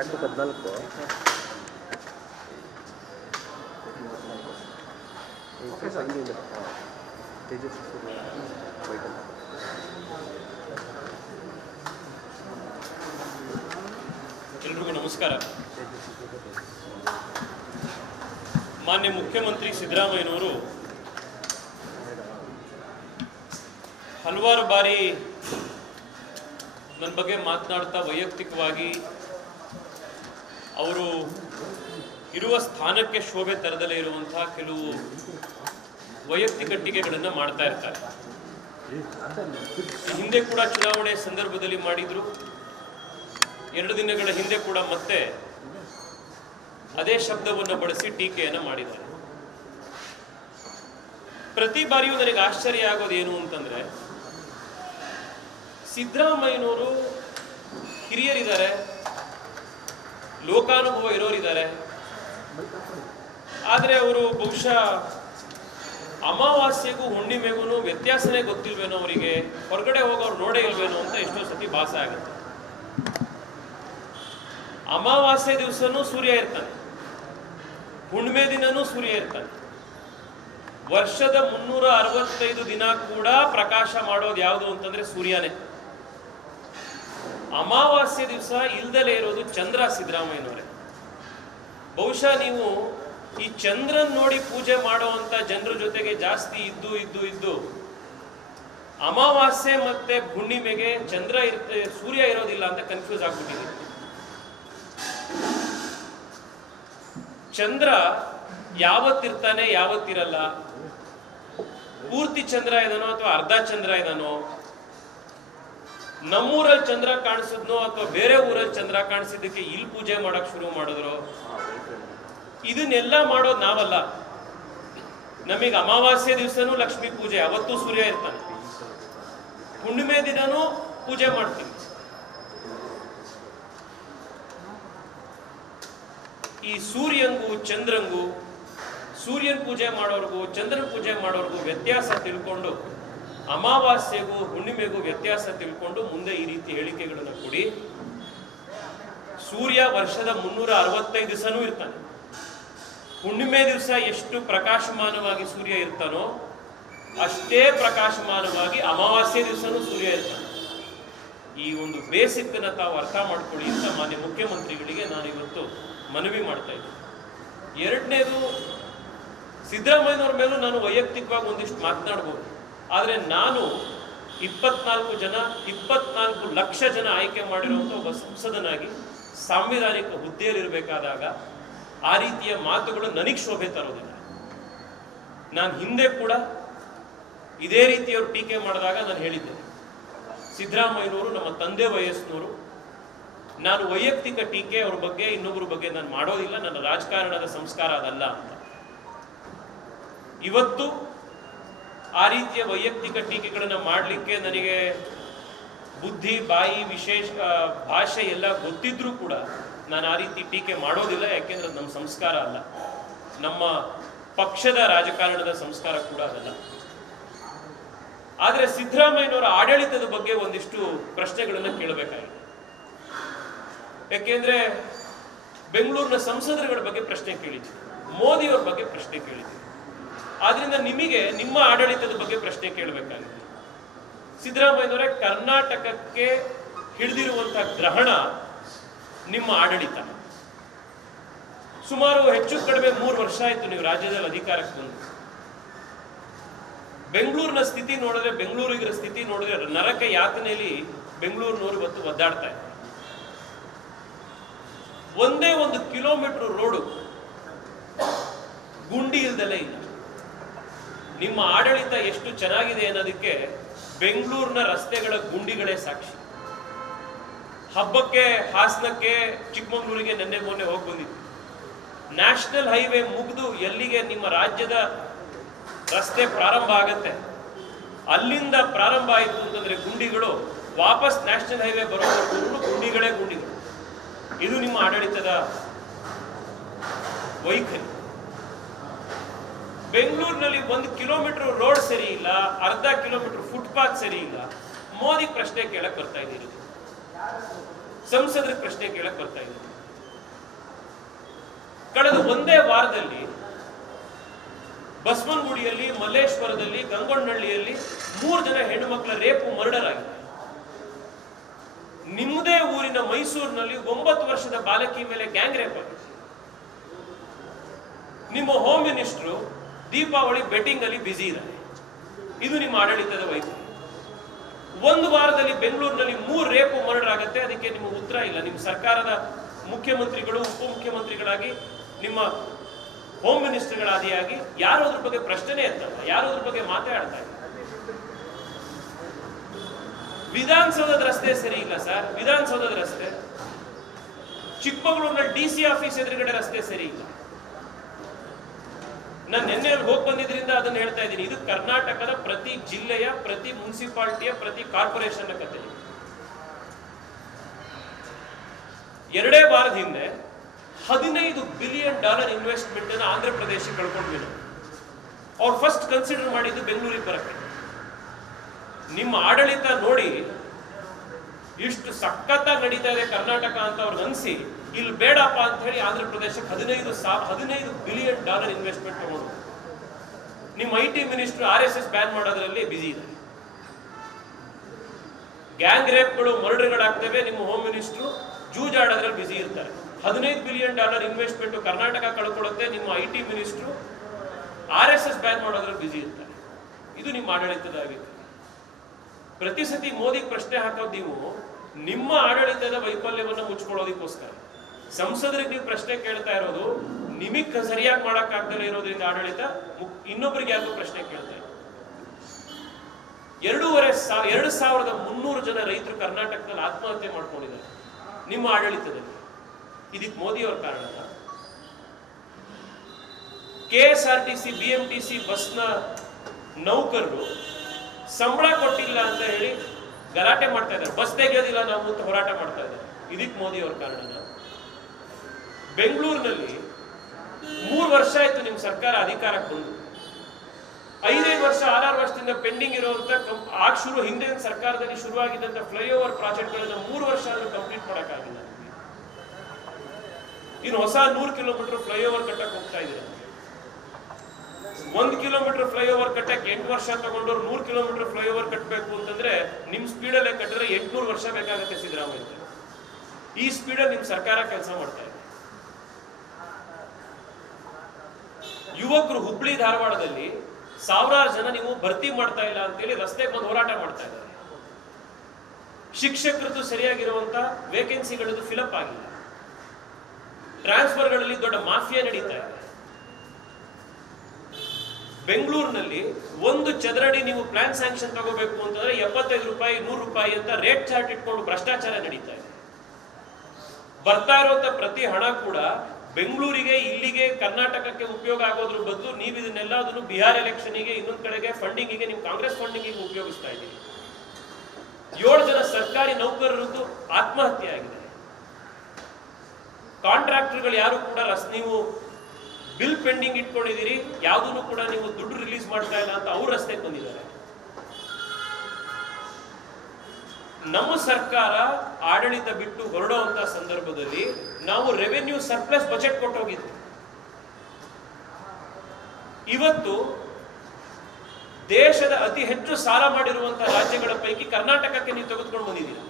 ಎಲ್ರಿಗೂ ನಮಸ್ಕಾರ. ಮಾನ್ಯ ಮುಖ್ಯಮಂತ್ರಿ ಸಿದ್ದರಾಮಯ್ಯನವರು ಹಲವಾರು ಬಾರಿ ನನ್ನ ಬಗ್ಗೆ ಮಾತನಾಡ್ತಾ ವೈಯಕ್ತಿಕವಾಗಿ ಅವರು ಇರುವ ಸ್ಥಾನಕ್ಕೆ ಶೋಭೆ ತರದಲ್ಲೇ ಇರುವಂತಹ ಕೆಲವು ವೈಯಕ್ತಿಕ ಟೀಕೆಗಳನ್ನು ಮಾಡ್ತಾ ಇರ್ತಾರೆ. ಹಿಂದೆ ಕೂಡ ಚುನಾವಣೆ ಸಂದರ್ಭದಲ್ಲಿ ಮಾಡಿದ್ರು, 2 ದಿನಗಳ ಹಿಂದೆ ಕೂಡ ಮತ್ತೆ ಅದೇ ಶಬ್ದವನ್ನು ಬಳಸಿ ಟೀಕೆಯನ್ನು ಮಾಡಿದ್ದಾರೆ. ಪ್ರತಿ ಬಾರಿಯೂ ನನಗೆ ಆಶ್ಚರ್ಯ ಆಗೋದು ಏನು ಅಂತಂದ್ರೆ, ಸಿದ್ದರಾಮಯ್ಯನವರು ಹಿರಿಯರಿದ್ದಾರೆ, ಲೋಕಾನುಭವ ಇರೋರಿದ್ದಾರೆ, ಆದರೆ ಅವರು ಬಹುಶಃ ಅಮಾವಾಸ್ಯೆಗೂ ಹುಣ್ಣಿಮೆಗೂ ವ್ಯತ್ಯಾಸನೇ ಗೊತ್ತಿಲ್ವೇನೋ, ಅವರಿಗೆ ಹೊರಗಡೆ ಹೋಗೋರು ನೋಡೇ ಇಲ್ವೇನೋ ಅಂತ ಎಷ್ಟೋ ಸತಿ ಭಾಸ ಆಗುತ್ತೆ. ಅಮಾವಾಸ್ಯೆ ದಿವಸನೂ ಸೂರ್ಯ ಇರ್ತಾನೆ, ಹುಣ್ಣಿಮೆ ದಿನನೂ ಸೂರ್ಯ ಇರ್ತಾನೆ. ವರ್ಷದ 365 ದಿನ ಕೂಡ ಪ್ರಕಾಶ ಮಾಡೋದು ಯಾವುದು ಅಂತಂದ್ರೆ ಸೂರ್ಯನೇ. ಅಮಾವಾಸ್ಯೆ ದಿವಸ ಇಲ್ದಲೇ ಇರೋದು ಚಂದ್ರ. ಸಿದ್ದರಾಮಯ್ಯನವರೇ, ಬಹುಶಃ ನೀವು ಈ ಚಂದ್ರನ್ ನೋಡಿ ಪೂಜೆ ಮಾಡುವಂತ ಜನರ ಜೊತೆಗೆ ಜಾಸ್ತಿ ಇದ್ದು ಅಮಾವಾಸ್ಯೆ ಮತ್ತೆ ಹುಣ್ಣಿಮೆಗೆ ಸೂರ್ಯ ಇರೋದಿಲ್ಲ ಅಂತ ಕನ್ಫ್ಯೂಸ್ ಆಗ್ಬಿಟ್ಟಿದೆ. ಚಂದ್ರ ಯಾವತ್ತಿರ್ತಾನೆ ಯಾವತ್ತಿರಲ್ಲ, ಪೂರ್ತಿ ಚಂದ್ರ ಇದಾನೋ ಅಥವಾ ಅರ್ಧ ಚಂದ್ರ ಇದಾನೋ, ನಮ್ಮೂರಲ್ಲಿ ಚಂದ್ರ ಕಾಣಿಸಿದ್ನೋ ಅಥವಾ ಬೇರೆ ಊರಲ್ಲಿ ಚಂದ್ರ ಕಾಣಿಸಿದ್ದಕ್ಕೆ ಇಲ್ಲಿ ಪೂಜೆ ಮಾಡಕ್ ಶುರು ಮಾಡಿದ್ರು, ಇದನ್ನೆಲ್ಲ ಮಾಡೋದು ನಾವಲ್ಲ. ನಮಗೆ ಅಮಾವಾಸ್ಯೆ ದಿವಸನೂ ಲಕ್ಷ್ಮೀ ಪೂಜೆ, ಅವತ್ತು ಸೂರ್ಯ ಇರ್ತಾನೆ, ಹುಣ್ಣಿಮೆ ದಿನನೂ ಪೂಜೆ ಮಾಡ್ತೀವಿ. ಈ ಸೂರ್ಯಂಗೂ ಚಂದ್ರಂಗೂ, ಸೂರ್ಯನ ಪೂಜೆ ಮಾಡೋರ್ಗೂ ಚಂದ್ರನ ಪೂಜೆ ಮಾಡೋರ್ಗೂ ವ್ಯತ್ಯಾಸ ತಿಳ್ಕೊಂಡು, ಅಮಾವಾಸ್ಯೆಗೂ ಹುಣ್ಣಿಮೆಗೂ ವ್ಯತ್ಯಾಸ ತಿಳ್ಕೊಂಡು ಮುಂದೆ ಈ ರೀತಿ ಹೇಳಿಕೆಗಳನ್ನು ಕೊಡಿ. ಸೂರ್ಯ ವರ್ಷದ 365 ದಿವಸನೂ ಇರ್ತಾನೆ. ಹುಣ್ಣಿಮೆ ದಿವಸ ಎಷ್ಟು ಪ್ರಕಾಶಮಾನವಾಗಿ ಸೂರ್ಯ ಇರ್ತಾನೋ ಅಷ್ಟೇ ಪ್ರಕಾಶಮಾನವಾಗಿ ಅಮಾವಾಸ್ಯೆ ದಿವಸನೂ ಸೂರ್ಯ ಇರ್ತಾನೆ. ಈ ಒಂದು ಬೇಸಿಕ್ ಅನ್ನ ತಾವು ಅರ್ಥ ಮಾಡ್ಕೊಳ್ಳಿ ಅಂತ ಮಾನ್ಯ ಮುಖ್ಯಮಂತ್ರಿಗಳಿಗೆ ನಾನು ಇವತ್ತು ಮನವಿ ಮಾಡ್ತಾ ಇದ್ದೀನಿ. ಎರಡನೇದು, ಸಿದ್ದರಾಮಯ್ಯನವ್ರ ಮೇಲೂ ನಾನು ವೈಯಕ್ತಿಕವಾಗಿ ಒಂದಿಷ್ಟು ಮಾತನಾಡ್ಬೋದು, ಆದರೆ ನಾನು 24 ಲಕ್ಷ ಜನ ಆಯ್ಕೆ ಮಾಡಿರುವಂಥ ಒಬ್ಬ ಸಂಸದನಾಗಿ ಸಾಂವಿಧಾನಿಕ ಹುದ್ದೆಯಲ್ಲಿರಬೇಕಾದಾಗ ಆ ರೀತಿಯ ಮಾತುಗಳು ನನಗೆ ಶೋಭೆ ತರೋದಿಲ್ಲ. ನಾನು ಹಿಂದೆ ಕೂಡ ಇದೇ ರೀತಿಯವರು ಟೀಕೆ ಮಾಡಿದಾಗ ನಾನು ಹೇಳಿದ್ದೇನೆ, ಸಿದ್ದರಾಮಯ್ಯನವರು ನಮ್ಮ ತಂದೆ ವಯಸ್ಸಿನವರು, ನಾನು ವೈಯಕ್ತಿಕ ಟೀಕೆ ಅವ್ರ ಬಗ್ಗೆ ಇನ್ನೊಬ್ಬರ ಬಗ್ಗೆ ನಾನು ಮಾಡೋದಿಲ್ಲ, ನನ್ನ ರಾಜಕಾರಣದ ಸಂಸ್ಕಾರ ಅದಲ್ಲ ಅಂತ. ಇವತ್ತು ಆ ರೀತಿಯ ವೈಯಕ್ತಿಕ ಟೀಕೆಗಳನ್ನು ಮಾಡಲಿಕ್ಕೆ ನನಗೆ ಬುದ್ಧಿ, ಬಾಯಿ, ವಿಶೇಷ ಭಾಷೆ ಎಲ್ಲ ಗೊತ್ತಿದ್ರೂ ಕೂಡ ನಾನು ಆ ರೀತಿ ಟೀಕೆ ಮಾಡೋದಿಲ್ಲ. ಯಾಕೆಂದ್ರೆ ನಮ್ಮ ಸಂಸ್ಕಾರ ಅಲ್ಲ, ನಮ್ಮ ಪಕ್ಷದ ರಾಜಕಾರಣದ ಸಂಸ್ಕಾರ ಕೂಡ ಅದಲ್ಲ. ಆದರೆ ಸಿದ್ದರಾಮಯ್ಯನವರ ಆಡಳಿತದ ಬಗ್ಗೆ ಒಂದಿಷ್ಟು ಪ್ರಶ್ನೆಗಳನ್ನು ಕೇಳಬೇಕಾಗಿದೆ. ಯಾಕೆಂದ್ರೆ ಬೆಂಗಳೂರಿನ ಸಂಸದರುಗಳ ಬಗ್ಗೆ ಪ್ರಶ್ನೆ ಕೇಳಿದ್ವಿ, ಮೋದಿಯವ್ರ ಬಗ್ಗೆ ಪ್ರಶ್ನೆ ಕೇಳಿದ್ವಿ. ಆದ್ರಿಂದ ನಿಮಗೆ ನಿಮ್ಮ ಆಡಳಿತದ ಬಗ್ಗೆ ಪ್ರಶ್ನೆ ಕೇಳಬೇಕಾಗಿದೆ. ಸಿದ್ದರಾಮಯ್ಯನವರೇ, ಕರ್ನಾಟಕಕ್ಕೆ ಹಿಡಿದಿರುವಂತಹ ಗ್ರಹಣ ನಿಮ್ಮ ಆಡಳಿತ. ಸುಮಾರು ಹೆಚ್ಚು ಕಡಿಮೆ 3 ವರ್ಷ ಆಯ್ತು ನೀವು ರಾಜ್ಯದಲ್ಲಿ ಅಧಿಕಾರಕ್ಕೆ ಬಂದು. ಬೆಂಗಳೂರಿನ ಸ್ಥಿತಿ ನೋಡಿದ್ರೆ, ಬೆಂಗಳೂರಿಗರ ಸ್ಥಿತಿ ನೋಡಿದ್ರೆ ನರಕ ಯಾತನೆಯಲ್ಲಿ ಬೆಂಗಳೂರಿನವರು ಇವತ್ತು ಒದ್ದಾಡ್ತಾ ಇದ್ದಾರೆ. ಒಂದೇ 1 ಕಿಲೋಮೀಟರ್ ರೋಡು ಗುಂಡಿ ಇಲ್ದಲೇ ಇಲ್ಲ. ನಿಮ್ಮ ಆಡಳಿತ ಎಷ್ಟು ಚೆನ್ನಾಗಿದೆ ಅನ್ನೋದಕ್ಕೆ ಬೆಂಗಳೂರಿನ ರಸ್ತೆಗಳ ಗುಂಡಿಗಳೇ ಸಾಕ್ಷಿ. ಹಬ್ಬಕ್ಕೆ ಹಾಸನಕ್ಕೆ, ಚಿಕ್ಕಮಗಳೂರಿಗೆ ಮೊನ್ನೆ ಹೋಗಿ ಬಂದಿತ್ತು. ನ್ಯಾಷನಲ್ ಹೈವೇ ಮುಗಿದು ಎಲ್ಲಿಗೆ ನಿಮ್ಮ ರಾಜ್ಯದ ರಸ್ತೆ ಪ್ರಾರಂಭ ಆಗತ್ತೆ, ಅಲ್ಲಿಂದ ಪ್ರಾರಂಭ ಆಯಿತು ಅಂತಂದ್ರೆ ಗುಂಡಿಗಳು, ವಾಪಸ್ ನ್ಯಾಷನಲ್ ಹೈವೇ ಬರೋವರೆಗೂ ಗುಂಡಿಗಳೇ ಗುಂಡಿಗಳು. ಇದು ನಿಮ್ಮ ಆಡಳಿತದ ವೈಖರಿ. ಬೆಂಗಳೂರಿನಲ್ಲಿ 1 ಕಿಲೋಮೀಟರ್ ರೋಡ್ ಸರಿ ಇಲ್ಲ, ಅರ್ಧ ಕಿಲೋಮೀಟರ್ ಫುಟ್ಪಾತ್ ಸರಿ ಇಲ್ಲ. ಮೋದಿ ಪ್ರಶ್ನೆ ಕೇಳಕ್ ಬರ್ತಾ ಇದ್ದೀರಿ, ಸಂಸದರ ಪ್ರಶ್ನೆ ಕೇಳಕ್ ಬರ್ತಾ ಇದ್ದೀರಿ. ಕಳೆದ ಒಂದೇ ವಾರದಲ್ಲಿ ಬಸವನಗುಡಿಯಲ್ಲಿ, ಮಲ್ಲೇಶ್ವರದಲ್ಲಿ, ಗಂಗೊಣ್ಣಹಳ್ಳಿಯಲ್ಲಿ 3 ಜನ ಹೆಣ್ಣು ಮಕ್ಕಳ ರೇಪು ಮರ್ಡರ್ ಆಗಿದೆ. ನಿಮ್ಮದೇ ಊರಿನ ಮೈಸೂರಿನಲ್ಲಿ 9 ವರ್ಷದ ಬಾಲಕಿ ಮೇಲೆ ಗ್ಯಾಂಗ್ ರೇಪ್ ಆಗಿದೆ. ನಿಮ್ಮ ಹೋಮ್ ಮಿನಿಸ್ಟರ್ ದೀಪಾವಳಿ ಬೆಟ್ಟಿಂಗ್ ಅಲ್ಲಿ ಬ್ಯುಸಿ ಇದ್ದಾರೆ. ಇದು ನಿಮ್ಮ ಆಡಳಿತದ ವೈಖರಿ. ಒಂದು ವಾರದಲ್ಲಿ ಬೆಂಗಳೂರಿನಲ್ಲಿ 3 ರೇಪು ಮರ್ಡರ್ ಆಗುತ್ತೆ. ಅದಕ್ಕೆ ನಿಮ್ಮ ಉತ್ತರ ಇಲ್ಲ. ನಿಮ್ಮ ಸರ್ಕಾರದ ಮುಖ್ಯಮಂತ್ರಿಗಳು, ಉಪಮುಖ್ಯಮಂತ್ರಿಗಳಾಗಿ, ನಿಮ್ಮ ಹೋಮ್ ಮಿನಿಸ್ಟರ್ಗಳಾದಿಯಾಗಿ ಯಾರು ಅದ್ರ ಬಗ್ಗೆ ಪ್ರಶ್ನೆ ಎತ್ತಲ್ಲ, ಯಾರು ಅದ್ರ ಬಗ್ಗೆ ಮಾತಾಡ್ತಾ ಇಲ್ಲ. ವಿಧಾನಸೌಧದ ರಸ್ತೆ ಸರಿ ಇಲ್ಲ ಸರ್. ವಿಧಾನಸೌಧದ ರಸ್ತೆ, ಚಿಕ್ಕಮಗಳೂರಿನಲ್ಲಿ DC ಆಫೀಸ್ ಎದುರುಗಡೆ ರಸ್ತೆ ಸರಿ ಇಲ್ಲ. ನಾನು ನಿನ್ನೆ ಹೋಗಿ ಬಂದಿದ್ರಿಂದ ಅದನ್ನ ಹೇಳ್ತಾ ಇದ್ದೀನಿ. ಇದು ಕರ್ನಾಟಕದ ಪ್ರತಿ ಜಿಲ್ಲೆಯ, ಪ್ರತಿ ಮುನ್ಸಿಪಾಲಿಟಿಯ, ಪ್ರತಿ ಕಾರ್ಪೊರೇಷನ್ ಕಥೆ. 2 ವಾರದ ಹಿಂದೆ $15 ಬಿಲಿಯನ್ ಇನ್ವೆಸ್ಟ್ಮೆಂಟ್ ಅನ್ನು ಆಂಧ್ರ ಪ್ರದೇಶಕ್ಕೆ ಕಳ್ಕೊಂಡ್ವಿ ನಾವು. ಅವ್ರು ಫಸ್ಟ್ ಕನ್ಸಿಡರ್ ಮಾಡಿದ್ದು ಬೆಂಗಳೂರಿಗೆ ಬರಕ್ಕೆ. ನಿಮ್ಮ ಆಡಳಿತ ನೋಡಿ ಇಷ್ಟು ಸಖತ್ತಾಗಿ ನಡೀತಾ ಇದೆ ಕರ್ನಾಟಕ ಅಂತ ಅವ್ರಿಗೆ ಅನ್ಸಿ, ಇಲ್ಲಿ ಬೇಡಪ್ಪ ಅಂತ ಹೇಳಿ ಆಂಧ್ರ ಪ್ರದೇಶಕ್ಕೆ $15 ಬಿಲಿಯನ್ ಇನ್ವೆಸ್ಟ್ಮೆಂಟ್ ತಗೊಂಡು ನಿಮ್ಮ IT ಮಿನಿಸ್ಟರ್ RSS ಬ್ಯಾನ್ ಮಾಡೋದ್ರಲ್ಲಿ ಬಿಸಿ ಇದೆ. ಗ್ಯಾಂಗ್ ರೇಪ್ಗಳು, ಮರ್ಡರ್ಗಳಾಗ್ತವೆ. ನಿಮ್ಮ ಹೋಮ್ ಮಿನಿಸ್ಟರ್ ಜೂಜಾಡೋದ್ರಲ್ಲಿ ಬಿಸಿ ಇರ್ತಾರೆ. $15 ಬಿಲಿಯನ್ ಇನ್ವೆಸ್ಟ್ಮೆಂಟ್ ಕರ್ನಾಟಕ ಕಳ್ಕೊಳ್ಳುತ್ತೆ. ನಿಮ್ಮ IT ಮಿನಿಸ್ಟರ್ RSS ಬ್ಯಾನ್ ಮಾಡೋದ್ರಲ್ಲಿ ಬಿಸಿ ಇರ್ತಾರೆ. ಇದು ನಿಮ್ಮ ಆಡಳಿತದ ವೈಖರಿ. ಪ್ರತಿ ಸತಿ ಮೋದಿ ಪ್ರಶ್ನೆ ಹಾಕೋದು ನೀವು ನಿಮ್ಮ ಆಡಳಿತದ ವೈಫಲ್ಯವನ್ನು ಮುಚ್ಕೊಳ್ಳೋದಕ್ಕೋಸ್ಕರ. ಸಂಸದರಿಗೆ ನೀವು ಪ್ರಶ್ನೆ ಕೇಳ್ತಾ ಇರೋದು ನಿಮಗ್ ಸರಿಯಾಗಿ ಮಾಡಕ್ಕಾಗ್ದಲೇ ಇರೋದ್ರಿಂದ ಆಡಳಿತ, ಇನ್ನೊಬ್ಬರಿಗೆ ಯಾಕೋ ಪ್ರಶ್ನೆ ಕೇಳ್ತಾ ಇರೋದು. 2,300 ಜನ ರೈತರು ಕರ್ನಾಟಕದಲ್ಲಿ ಆತ್ಮಹತ್ಯೆ ಮಾಡ್ಕೊಂಡಿದ್ದಾರೆ ನಿಮ್ಮ ಆಡಳಿತದಲ್ಲಿ. ಇದಕ್ಕೆ ಮೋದಿ ಅವ್ರ ಕಾರಣ. KSRTC, BMTC ಬಸ್ನ ನೌಕರರು ಸಂಬಳ ಕೊಟ್ಟಿಲ್ಲ ಅಂತ ಹೇಳಿ ಗಲಾಟೆ ಮಾಡ್ತಾ ಇದ್ದಾರೆ. ಬಸ್ ತೆಗೆಯೋದಿಲ್ಲ ನಾವು ಅಂತ ಹೋರಾಟ ಮಾಡ್ತಾ ಇದ್ದಾರೆ. ಇದಕ್ಕೆ ಮೋದಿ ಅವ್ರ ಕಾರಣ. ಬೆಂಗಳೂರಿನಲ್ಲಿ 3 ವರ್ಷ ಆಯ್ತು ನಿಮ್ ಸರ್ಕಾರ ಅಧಿಕಾರಕ್ಕೆ ಬಂದು. 5 ವರ್ಷ, 6 ವರ್ಷದಿಂದ ಪೆಂಡಿಂಗ್ ಇರುವಂತ ಹಿಂದಿನ ಸರ್ಕಾರದಲ್ಲಿ ಶುರುವಾಗಿದ್ದಂತ ಫ್ಲೈಓವರ್ ಪ್ರಾಜೆಕ್ಟ್ಗಳನ್ನ 3 ವರ್ಷ ಆದ್ರೂ ಕಂಪ್ಲೀಟ್ ಮಾಡಕ್ಕಾಗಿಲ್ಲ. ಇನ್ನು ಹೊಸ 100 ಕಿಲೋಮೀಟರ್ ಫ್ಲೈಓವರ್ ಕಟ್ಟಕ್ಕೆ ಹೋಗ್ತಾ ಇದ್ದೀರಾ. 1 ಕಿಲೋಮೀಟರ್ ಫ್ಲೈಓವರ್ ಕಟ್ಟಕ್ಕೆ 8 ವರ್ಷ ತಗೊಂಡವ್ರು 100 ಕಿಲೋಮೀಟರ್ ಫ್ಲೈಓವರ್ ಕಟ್ಟಬೇಕು ಅಂತಂದ್ರೆ ನಿಮ್ ಸ್ಪೀಡಲ್ಲೇ ಕಟ್ಟಿದ್ರೆ 800 ವರ್ಷ ಬೇಕಾಗುತ್ತೆ ಸಿದ್ದರಾಮಯ್ಯ. ಈ ಸ್ಪೀಡಲ್ಲಿ ನಿಮ್ ಸರ್ಕಾರ ಕೆಲಸ ಮಾಡ್ತಾ ಇದೆ. ಯುವಕರು ಹುಬ್ಳಿ ಧಾರವಾಡದಲ್ಲಿ 1000 ಜನ ನೀವು ಭರ್ತಿ ಮಾಡ್ತಾ ಇಲ್ಲ ಅಂತೇಳಿ ರಸ್ತೆಗೆ ಬಂದು ಹೋರಾಟ ಮಾಡ್ತಾ ಇದ್ದಾರೆ. ಶಿಕ್ಷಕರದ್ದು ಸರಿಯಾಗಿರುವಂತ ವೇಕೆನ್ಸಿಗಳದ್ದು ಫಿಲಪ್ ಆಗಿಲ್ಲ. ಟ್ರಾನ್ಸ್ಫರ್ಗಳಲ್ಲಿ ದೊಡ್ಡ ಮಾಫಿಯಾ ನಡೀತಾ ಇದೆ. ಬೆಂಗಳೂರಿನಲ್ಲಿ 1 ಚದರಡಿ ನೀವು ಪ್ಲಾನ್ ಸ್ಯಾಂಕ್ಷನ್ ತಗೋಬೇಕು ಅಂತಂದ್ರೆ ₹75, ₹100 ಅಂತ ರೇಟ್ ಚಾರ್ಟ್ ಇಟ್ಕೊಂಡು ಭ್ರಷ್ಟಾಚಾರ ನಡೀತಾ ಇದೆ. ಬರ್ತಾ ಇರುವಂತ ಪ್ರತಿ ಹಣ ಕೂಡ ಬೆಂಗಳೂರಿಗೆ, ಇಲ್ಲಿಗೆ, ಕರ್ನಾಟಕಕ್ಕೆ ಉಪಯೋಗ ಆಗೋದ್ರ ಬದಲು ನೀವು ಇದನ್ನೆಲ್ಲದನ್ನು ಬಿಹಾರ್ ಎಲೆಕ್ಷನ್ಗೆ, ಇನ್ನೊಂದ್ ಕಡೆಗೆ ಫಂಡಿಂಗಿಗೆ, ನಿಮ್ ಕಾಂಗ್ರೆಸ್ ಫಂಡಿಂಗಿಗೆ ಉಪಯೋಗಿಸ್ತಾ ಇದ್ದೀರಿ. 7 ಜನ ಸರ್ಕಾರಿ ನೌಕರರದ್ದು ಆತ್ಮಹತ್ಯೆ ಆಗಿದೆ. ಕಾಂಟ್ರಾಕ್ಟರ್ಗಳು ಯಾರು ಕೂಡ ನೀವು ಬಿಲ್ ಪೆಂಡಿಂಗ್ ಇಟ್ಕೊಂಡಿದ್ದೀರಿ, ಯಾವುದನ್ನು ಕೂಡ ನೀವು ದುಡ್ಡು ರಿಲೀಸ್ ಮಾಡ್ತಾ ಇಲ್ಲ ಅಂತ ಅವ್ರ ರಸ್ತೆಗೆ ಬಂದಿದ್ದಾರೆ. ನಮ್ಮ ಸರ್ಕಾರ ಆಡಳಿತ ಬಿಟ್ಟು ಹೊರಡುವಂತ ಸಂದರ್ಭದಲ್ಲಿ ನಾವು ರೆವೆನ್ಯೂ ಸರ್ಪ್ಲಸ್ ಬಜೆಟ್ ಕೊಟ್ಟೋಗಿದ್ವಿ. ಇವತ್ತು ದೇಶದ ಅತಿ ಹೆಚ್ಚು ಸಾಲ ಮಾಡಿರುವಂತಹ ರಾಜ್ಯಗಳ ಪೈಕಿ ಕರ್ನಾಟಕಕ್ಕೆ ನೀವು ತೆಗೆದುಕೊಂಡು ಬಂದಿದ್ದೀರಿ.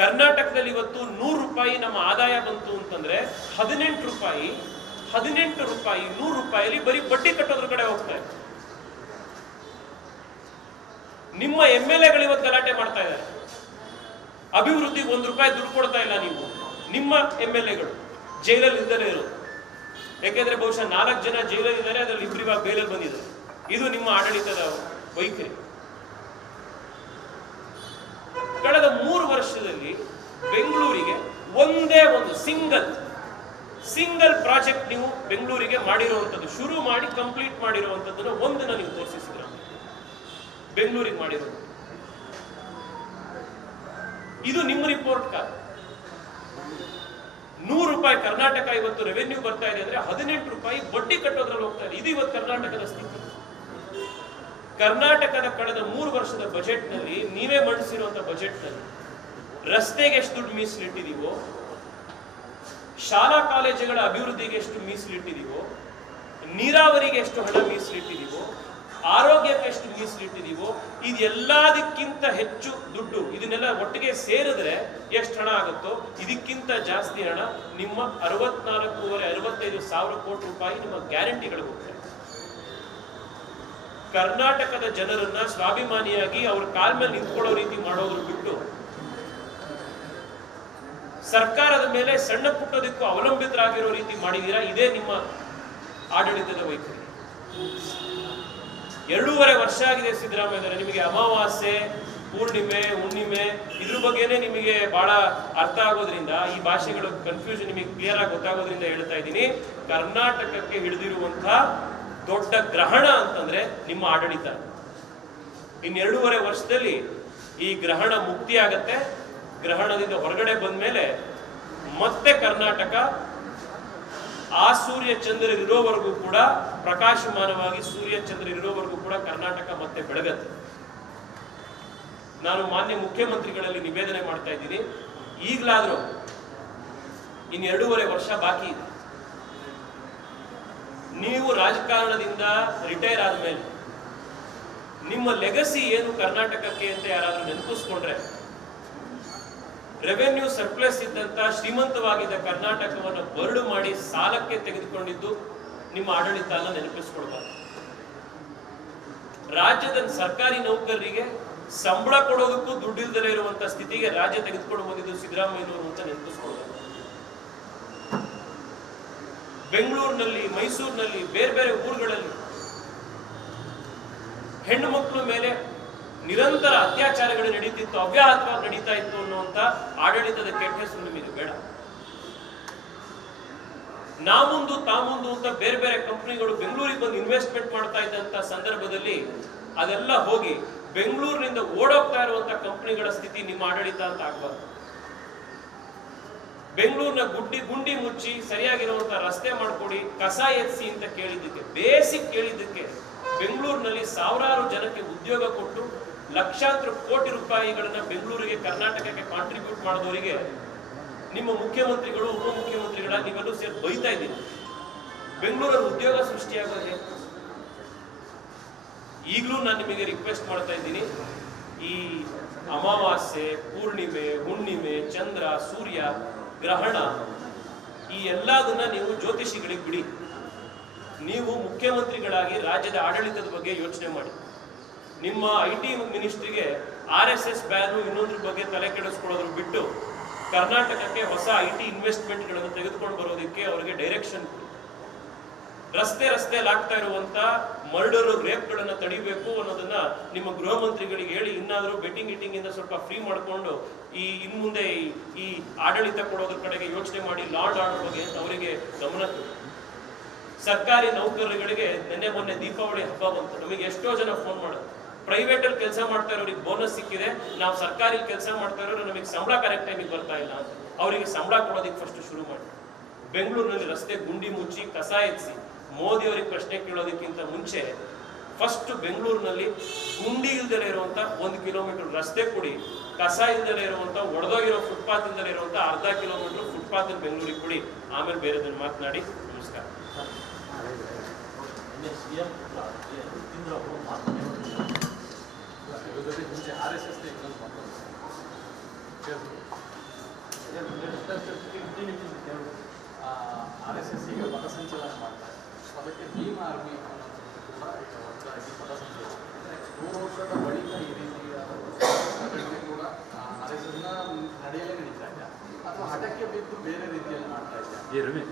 ಕರ್ನಾಟಕದಲ್ಲಿ ಇವತ್ತು ₹100 ನಮ್ಮ ಆದಾಯ ಬಂತು ಅಂತಂದ್ರೆ ₹18, ₹100 ಬರೀ ಬಡ್ಡಿ ಕಟ್ಟೋದ್ರ ಕಡೆ ಹೋಗ್ತಾ ಇದೆ. ನಿಮ್ಮ MLAಗಳು ಇವತ್ತು ಗಲಾಟೆ ಮಾಡ್ತಾ ಇದ್ದಾರೆ. ಅಭಿವೃದ್ಧಿಗೆ ₹1 ದುಡ್ಡು ಕೊಡ್ತಾ ಇಲ್ಲ ನೀವು. ನಿಮ್ಮ MLAಗಳು ಜೈಲಲ್ಲಿ ಇಲ್ಲದೆ ಇರೋದು. ಯಾಕೆಂದ್ರೆ ಬಹುಶಃ 4 ಜನ ಜೈಲಲ್ಲಿ ಇದ್ದಾರೆ, ಅದರಲ್ಲಿ 2 ಇವಾಗ ಬೇಲಲ್ಲಿ ಬಂದಿದ್ದಾರೆ. ಇದು ನಿಮ್ಮ ಆಡಳಿತದ ವೈಖರಿ. ಕಳೆದ 3 ವರ್ಷದಲ್ಲಿ ಬೆಂಗಳೂರಿಗೆ ಒಂದೇ ಒಂದು ಸಿಂಗಲ್ ಪ್ರಾಜೆಕ್ಟ್ ನೀವು ಬೆಂಗಳೂರಿಗೆ ಮಾಡಿರುವಂಥದ್ದು, ಶುರು ಮಾಡಿ ಕಂಪ್ಲೀಟ್ ಮಾಡಿರುವಂಥದ್ದನ್ನು ಒಂದನ್ನ ನೀವು ತೋರಿಸಿದ್ರ ಬೆಂಗಳೂರಿಗೆ ಮಾಡಿರೋದು. ಇದು ನಿಮ್ಮ ರಿಪೋರ್ಟ್ ಕಾರ್ಡ್. ₹100 ಕರ್ನಾಟಕ ಇವತ್ತು ರೆವೆನ್ಯೂ ಬರ್ತಾ ಇದೆ ಅಂದ್ರೆ ₹18 ಬಡ್ಡಿ ಕಟ್ಟೋದ್ರಲ್ಲಿ ಹೋಗ್ತಾ ಇದೆ. ಇದು ಇವತ್ತು ಕರ್ನಾಟಕದ ಸ್ಥಿತಿ. ಕರ್ನಾಟಕದ ಕಳೆದ 3 ವರ್ಷದ ಬಜೆಟ್ ನಲ್ಲಿ, ನೀವೇ ಮಂಡಿಸಿರುವಂತಹ ಬಜೆಟ್ ನಲ್ಲಿ ರಸ್ತೆಗೆ ಎಷ್ಟು ದುಡ್ಡು ಮೀಸಲಿಟ್ಟಿದೀವೋ, ಶಾಲಾ ಕಾಲೇಜುಗಳ ಅಭಿವೃದ್ಧಿಗೆ ಎಷ್ಟು ಮೀಸಲಿಟ್ಟಿದೀವೋ, ನೀರಾವರಿಗೆ ಎಷ್ಟು ಹಣ ಮೀಸಲಿಟ್ಟಿದೀವೋ, ಆರೋಗ್ಯಕ್ಕೆ ಎಷ್ಟು ಮೀಸಲಿಟ್ಟಿದೀವೋ, ಇದೆಲ್ಲದಕ್ಕಿಂತ ಹೆಚ್ಚು ದುಡ್ಡು ಇದನ್ನೆಲ್ಲ ಒಟ್ಟಿಗೆ ಸೇರಿದ್ರೆ ಎಷ್ಟು ಹಣ ಆಗುತ್ತೋ ಇದಕ್ಕಿಂತ ಜಾಸ್ತಿ ಹಣ ನಿಮ್ಮ 64.65 ಸಾವಿರ ಕೋಟಿ ರೂಪಾಯಿ ನಿಮ್ಮ ಗ್ಯಾರಂಟಿಗಳಿಗೆ ಹೋಗ್ತದೆ. ಕರ್ನಾಟಕದ ಜನರನ್ನ ಸ್ವಾಭಿಮಾನಿಯಾಗಿ ಅವ್ರ ಕಾಲ ಮೇಲೆ ನಿಂತ್ಕೊಳ್ಳೋ ರೀತಿ ಮಾಡೋದ್ರ ಬಿಟ್ಟು ಸರ್ಕಾರದ ಮೇಲೆ ಸಣ್ಣ ಪುಟ್ಟದಕ್ಕೂ ಅವಲಂಬಿತರಾಗಿರೋ ರೀತಿ ಮಾಡಿದೀರಾ. ಇದೇ ನಿಮ್ಮ ಆಡಳಿತದ ವೈಖರಿ. 2.5 ವರ್ಷ ಆಗಿದೆ ಸಿದ್ದರಾಮಯ್ಯ. ನಿಮಗೆ ಅಮಾವಾಸ್ಯೆ, ಪೂರ್ಣಿಮೆ, ಹುಣ್ಣಿಮೆ ಇದ್ರ ಬಗ್ಗೆನೇ ನಿಮಗೆ ಬಹಳ ಅರ್ಥ ಆಗೋದ್ರಿಂದ, ಈ ಭಾಷೆಗಳು ಕನ್ಫ್ಯೂಷನ್ ನಿಮಗೆ ಕ್ಲಿಯರ್ ಆಗಿ ಗೊತ್ತಾಗೋದ್ರಿಂದ ಹೇಳ್ತಾ ಇದ್ದೀನಿ. ಕರ್ನಾಟಕಕ್ಕೆ ಹಿಡಿದಿರುವಂತಹ ದೊಡ್ಡ ಗ್ರಹಣ ಅಂತಂದ್ರೆ ನಿಮ್ಮ ಆಡಳಿತ. ಇನ್ನು 2.5 ವರ್ಷದಲ್ಲಿ ಈ ಗ್ರಹಣ ಮುಕ್ತಿ ಆಗತ್ತೆ. ಗ್ರಹಣದಿಂದ ಹೊರಗಡೆ ಬಂದ ಮೇಲೆ ಮತ್ತೆ ಕರ್ನಾಟಕ ಆ ಸೂರ್ಯ ಚಂದ್ರ ಇರೋವರೆಗೂ ಕೂಡ ಪ್ರಕಾಶಮಾನವಾಗಿ ಸೂರ್ಯ ಚಂದ್ರ ಇರೋವರೆಗೂ ಕೂಡ ಕರ್ನಾಟಕ ಮತ್ತೆ ಬೆಳಗತ್ತೆ. ನಾನು ಮಾನ್ಯ ಮುಖ್ಯಮಂತ್ರಿಗಳಲ್ಲಿ ನಿವೇದನೆ ಮಾಡ್ತಾ ಇದ್ದೀನಿ, ಈಗಲಾದ್ರೂ ಇನ್ನು 2.5 ವರ್ಷ ಬಾಕಿ ಇದೆ. ನೀವು ರಾಜಕಾರಣದಿಂದ ರಿಟೈರ್ ಆದ್ಮೇಲೆ ನಿಮ್ಮ ಲೆಗಸಿ ಏನು ಕರ್ನಾಟಕಕ್ಕೆ ಅಂತ ಯಾರಾದ್ರೂ ನೆನಪಿಸ್ಕೊಂಡ್ರೆ, ರೆವೆನ್ಯೂ ಸರ್ಪ್ಲಸ್ ಇದ್ದಂತ ಶ್ರೀಮಂತವಾಗಿದ್ದ ಕರ್ನಾಟಕವನ್ನು ಬರಡು ಮಾಡಿ ಸಾಲಕ್ಕೆ ತೆಗೆದುಕೊಂಡಿದ್ದು ನಿಮ್ಮ ಆಡಳಿತನ ನೆನಪಿಸ್ಕೊಳ್ಬಾರ್ದು. ರಾಜ್ಯದ ಸರ್ಕಾರಿ ನೌಕರರಿಗೆ ಸಂಬಳ ಕೊಡೋದಕ್ಕೂ ದುಡ್ಡಿಲ್ದಲೇ ಇರುವಂತ ಸ್ಥಿತಿಗೆ ರಾಜ್ಯ ತೆಗೆದುಕೊಂಡು ಬಂದಿದ್ದು ಸಿದ್ದರಾಮಯ್ಯನವರು ಅಂತ ನೆನಪಿಸ್ಕೊಳ್ಬಾರ್ದು. ಬೆಂಗಳೂರಿನಲ್ಲಿ, ಮೈಸೂರಿನಲ್ಲಿ, ಬೇರೆ ಬೇರೆ ಊರುಗಳಲ್ಲಿ ಹೆಣ್ಣು ಮಕ್ಕಳ ಮೇಲೆ ನಿರಂತರ ಅತ್ಯಾಚಾರಗಳು ನಡೀತಿತ್ತು, ಅವ್ಯಾಹತವಾಗಿ ನಡೀತಾ ಇತ್ತು ಅನ್ನುವಂತ ಆಡಳಿತದ ಕೆಟ್ಟ ಹೆಸರು ನಿಮಗೆ ಬೇಡ. ನಾಮುಂದು ತಾಮುಂದು ಅಂತ ಬೇರೆ ಬೇರೆ ಕಂಪನಿಗಳು ಬೆಂಗಳೂರಿಗೆ ಬಂದು ಇನ್ವೆಸ್ಟ್ಮೆಂಟ್ ಮಾಡ್ತಾ ಇದ್ದಂತ ಸಂದರ್ಭದಲ್ಲಿ ಅದೆಲ್ಲ ಹೋಗಿ ಬೆಂಗಳೂರಿನಿಂದ ಓಡೋಗ್ತಾ ಇರುವಂತ ಕಂಪನಿಗಳ ಸ್ಥಿತಿ ನಿಮ್ಮ ಆಡಳಿತ ಅಂತ ಆಗ್ಬಾರ್ದು. ಬೆಂಗಳೂರಿನ ಗುಂಡಿ ಮುಚ್ಚಿ ಸರಿಯಾಗಿರುವಂತ ರಸ್ತೆ ಮಾಡ್ಕೊಡಿ, ಕಸ ಎತ್ಸಿ ಅಂತ ಕೇಳಿದ್ದಕ್ಕೆ, ಬೇಸಿಕ್ ಕೇಳಿದ್ದಕ್ಕೆ ಬೆಂಗಳೂರಿನಲ್ಲಿ ಸಾವಿರಾರು ಜನಕ್ಕೆ ಉದ್ಯೋಗ ಕೊಟ್ಟು ಲಕ್ಷಾಂತರ ಕೋಟಿ ರೂಪಾಯಿಗಳನ್ನ ಬೆಂಗಳೂರಿಗೆ, ಕರ್ನಾಟಕಕ್ಕೆ ಕಾಂಟ್ರಿಬ್ಯೂಟ್ ಮಾಡಿದವರಿಗೆ ನಿಮ್ಮ ಮುಖ್ಯಮಂತ್ರಿಗಳು, ಉಪಮುಖ್ಯಮಂತ್ರಿಗಳ ನೀವೆಲ್ಲೂ ಸೇರಿ ಬೈತಾ ಇದ್ದೀರಿ. ಬೆಂಗಳೂರಲ್ಲಿ ಉದ್ಯೋಗ ಸೃಷ್ಟಿಯಾಗೋದೇ. ಈಗಲೂ ನಾನು ನಿಮಗೆ ರಿಕ್ವೆಸ್ಟ್ ಮಾಡ್ತಾ ಇದ್ದೀನಿ, ಈ ಅಮಾವಾಸ್ಯೆ, ಪೂರ್ಣಿಮೆ, ಹುಣ್ಣಿಮೆ, ಚಂದ್ರ, ಸೂರ್ಯ, ಗ್ರಹಣ ಈ ಎಲ್ಲದನ್ನ ನೀವು ಜ್ಯೋತಿಷಿಗಳಿಗೆ ಬಿಡಿ. ನೀವು ಮುಖ್ಯಮಂತ್ರಿಗಳಾಗಿ ರಾಜ್ಯದ ಆಡಳಿತದ ಬಗ್ಗೆ ಯೋಚನೆ ಮಾಡಿ. ನಿಮ್ಮ IT ಮಿನಿಸ್ಟ್ರಿಗೆ RSS ಬ್ಯಾನು ಇನ್ನೊಂದ್ರ ಬಗ್ಗೆ ತಲೆ ಕೆಡಿಸ್ಕೊಳ್ಳೋದ್ರ ಬಿಟ್ಟು ಕರ್ನಾಟಕಕ್ಕೆ ಹೊಸ IT ಇನ್ವೆಸ್ಟ್ಮೆಂಟ್ಗಳನ್ನು ತೆಗೆದುಕೊಂಡು ಬರೋದಕ್ಕೆ ಅವರಿಗೆ ಡೈರೆಕ್ಷನ್. ರಸ್ತೆಯಲ್ಲಿ ಆಗ್ತಾ ಇರುವಂತ ಮರ್ಡರ್, ರೇಪ್ಗಳನ್ನ ತಡಿಬೇಕು ಅನ್ನೋದನ್ನ ನಿಮ್ಮ ಗೃಹ ಮಂತ್ರಿಗಳಿಗೆ ಹೇಳಿ, ಇನ್ನಾದ್ರೂ ಬೆಟ್ಟಿಂಗ್ ಇಂದ ಸ್ವಲ್ಪ ಫ್ರೀ ಮಾಡಿಕೊಂಡು ಇನ್ ಮುಂದೆ ಈ ಆಡಳಿತ ಕೊಡೋದ್ರ ಕಡೆಗೆ ಯೋಚನೆ ಮಾಡಿ, ಲಾ ಅಂಡ್ ಆರ್ಡರ್ ಬಗ್ಗೆ ಅವರಿಗೆ ಗಮನ ಕೊಡಿ. ಸರ್ಕಾರಿ ನೌಕರರಿಗೆ ಮೊನ್ನೆ ದೀಪಾವಳಿ ಹಬ್ಬ ಬಂತು. ನಮಗೆ ಎಷ್ಟೋ ಜನ ಫೋನ್ ಮಾಡೋದು, ಪ್ರೈವೇಟ್ ಅಲ್ಲಿ ಕೆಲಸ ಮಾಡ್ತಾ ಇರೋರಿಗೆ ಬೋನಸ್ ಸಿಕ್ಕಿದೆ, ನಾವು ಸರ್ಕಾರಿ ಕೆಲಸ ಮಾಡ್ತಾ ಇರೋರು ನಮಗೆ ಸಂಬಳ ಕರೆಕ್ಟ್ ಟೈಮಿಗೆ ಬರ್ತಾ ಇಲ್ಲ ಅಂತ. ಅವರಿಗೆ ಸಂಬಳ ಕೊಡೋದಕ್ಕೆ ಫಸ್ಟ್ ಶುರು ಮಾಡಿ. ಬೆಂಗಳೂರಿನಲ್ಲಿ ರಸ್ತೆ ಗುಂಡಿ ಮುಚ್ಚಿ ಕಸ ಎತ್ಸಿ ಮೋದಿ ಅವರಿಗೆ ಪ್ರಶ್ನೆ ಕೇಳೋದಕ್ಕಿಂತ ಮುಂಚೆ ಫಸ್ಟ್ ಬೆಂಗಳೂರಿನಲ್ಲಿ ಗುಂಡಿ ಇಲ್ದಲೇ ಇರುವಂತ 1 ಕಿಲೋಮೀಟರ್ ರಸ್ತೆ ಕೊಡಿ, ಕಸ ಇಲ್ದಲೇ ಇರುವಂತ, ಒಡೆದೋಗಿರೋ ಫುಟ್ಪಾತ್ ಇಲ್ದಲೇ ಇರುವಂತ ಅರ್ಧ ಕಿಲೋಮೀಟರ್ ಫುಟ್ಪಾತ್ ಬೆಂಗಳೂರಿಗೆ ಕೊಡಿ. ಆಮೇಲೆ ಬೇರೆದನ್ನು ಮಾತನಾಡಿ. ನಮಸ್ಕಾರ. RSS ಈಗ ಪಥಸಂಚಲನ ಮಾಡ್ತಾರೆ. ಅದಕ್ಕೆ ಭೀಮ್ ಆರ್ಮಿ ಕೂಡ ಈಗ ಹೊಸದಾಗಿ ಪಥಸಂಚಲನ 100 ವರ್ಷದ ಬಳಿಕ ಈ ರೀತಿಯ ಘಟನೆ ಕೂಡ RSSನ ನಡೆಯಲೇ ನಡೀತಾ ಇದೆ, ಅಥವಾ ಹಠಕ್ಕೆ ಬಿದ್ದು ಬೇರೆ ರೀತಿಯಲ್ಲಿ ಮಾಡ್ತಾ ಇದೆ.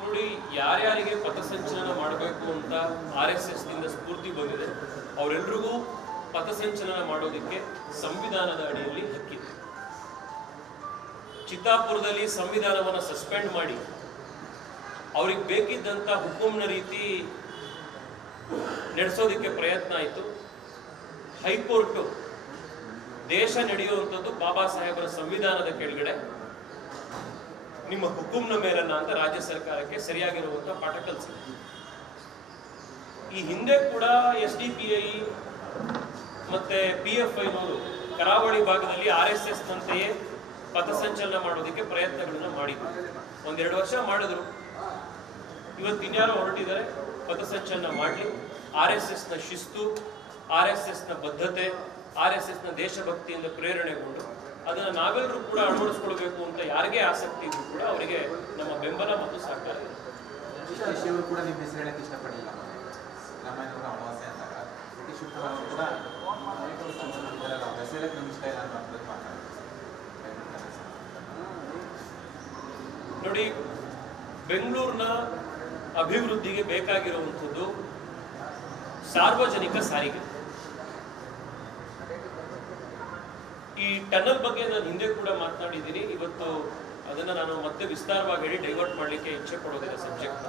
ನೋಡಿ, ಯಾರ್ಯಾರಿಗೆ ಪಥಸಂಚಲನ ಮಾಡಬೇಕು ಅಂತ RSS ನಿಂದ ಸ್ಫೂರ್ತಿ ಬಂದಿದೆ ಅವರೆಲ್ಲರಿಗೂ ಪಥಸಂಚಲನ ಮಾಡೋದಕ್ಕೆ ಸಂವಿಧಾನದ ಅಡಿಯಲ್ಲಿ ಹಕ್ಕಿದೆ. ಚಿತ್ತಾಪುರದಲ್ಲಿ ಸಂವಿಧಾನವನ್ನು ಸಸ್ಪೆಂಡ್ ಮಾಡಿ ಅವ್ರಿಗೆ ಬೇಕಿದ್ದಂತ ಹುಕುಂನ ರೀತಿ ನಡೆಸೋದಕ್ಕೆ ಪ್ರಯತ್ನ ಆಯಿತು. ಹೈಕೋರ್ಟ್ ದೇಶ ನಡೆಯುವಂಥದ್ದು ಬಾಬಾ ಸಾಹೇಬರ ಸಂವಿಧಾನದ ಕೆಳಗಡೆ, ನಿಮ್ಮ ಹುಕುಂನ ಮೇಲನ್ನ ಅಂತ ರಾಜ್ಯ ಸರ್ಕಾರಕ್ಕೆ ಸರಿಯಾಗಿರುವಂತ ಪಾಠ ಕಲಿಸಿದೆ. ಈ ಹಿಂದೆ ಕೂಡ SDPI ಮತ್ತೆ PFI ನವರು ಕರಾವಳಿ ಭಾಗದಲ್ಲಿ RSS ನಂತೆಯೇ ಪಥಸಂಚಲನ ಮಾಡೋದಕ್ಕೆ ಪ್ರಯತ್ನಗಳನ್ನ ಮಾಡಿದ್ರು. 1-2 ವರ್ಷ ಮಾಡಿದ್ರು. ಇವತ್ತು ಇನ್ಯಾರೋ ಹೊರಟಿದ್ದಾರೆ ಪಥಸಂಚಲನ ಮಾಡಲಿ. RSSನ ಶಿಸ್ತು, RSSನ ಬದ್ಧತೆ, RSSನ ದೇಶಭಕ್ತಿಯಿಂದ ಪ್ರೇರಣೆಗೊಂಡು ಅದನ್ನು ನಾವೆಲ್ಲರೂ ಕೂಡ ಅಳವಡಿಸ್ಕೊಳ್ಬೇಕು ಅಂತ ಯಾರಿಗೇ ಆಸಕ್ತಿ ಇದ್ರು ಕೂಡ ಅವರಿಗೆ ನಮ್ಮ ಬೆಂಬಲ ಮತ್ತು ಸಹಕಾರ ಇದೆ. ಶಿವರು ಕೂಡ ನಿಮ್ಮ ಹೆಸರು ಹೇಳಕ್ಕೆ ಇಷ್ಟಪಡಲಿಲ್ಲ. ರಾಮಾಯಣ ಅಮಾವಾಸ್ಯೆ ಅಂದಾಗ ಬ್ರಿಟಿಷ್ ಕೂಡ ಹೆಸರು ನಿಮ್ಗೆ ಇಷ್ಟ ಇಲ್ಲ ಅಂತ ಮಾತಾಡ್ತಾರೆ. ನೋಡಿ, ಬೆಂಗಳೂರಿನ ಅಭಿವೃದ್ಧಿಗೆ ಬೇಕಾಗಿರುವಂಥದ್ದು ಸಾರ್ವಜನಿಕ ಸಾರಿಗೆ. ಈ ಟನಲ್ ಬಗ್ಗೆ ನಾನು ಹಿಂದೆ ಕೂಡ ಮಾತನಾಡಿದ್ದೀನಿ. ಇವತ್ತು ಅದನ್ನು ನಾನು ಮತ್ತೆ ವಿಸ್ತಾರವಾಗಿ ಹೇಳಿ ಡೈವರ್ಟ್ ಮಾಡಲಿಕ್ಕೆ ಇಚ್ಛೆ ಪಡೋದಿಲ್ಲ ಸಬ್ಜೆಕ್ಟ್.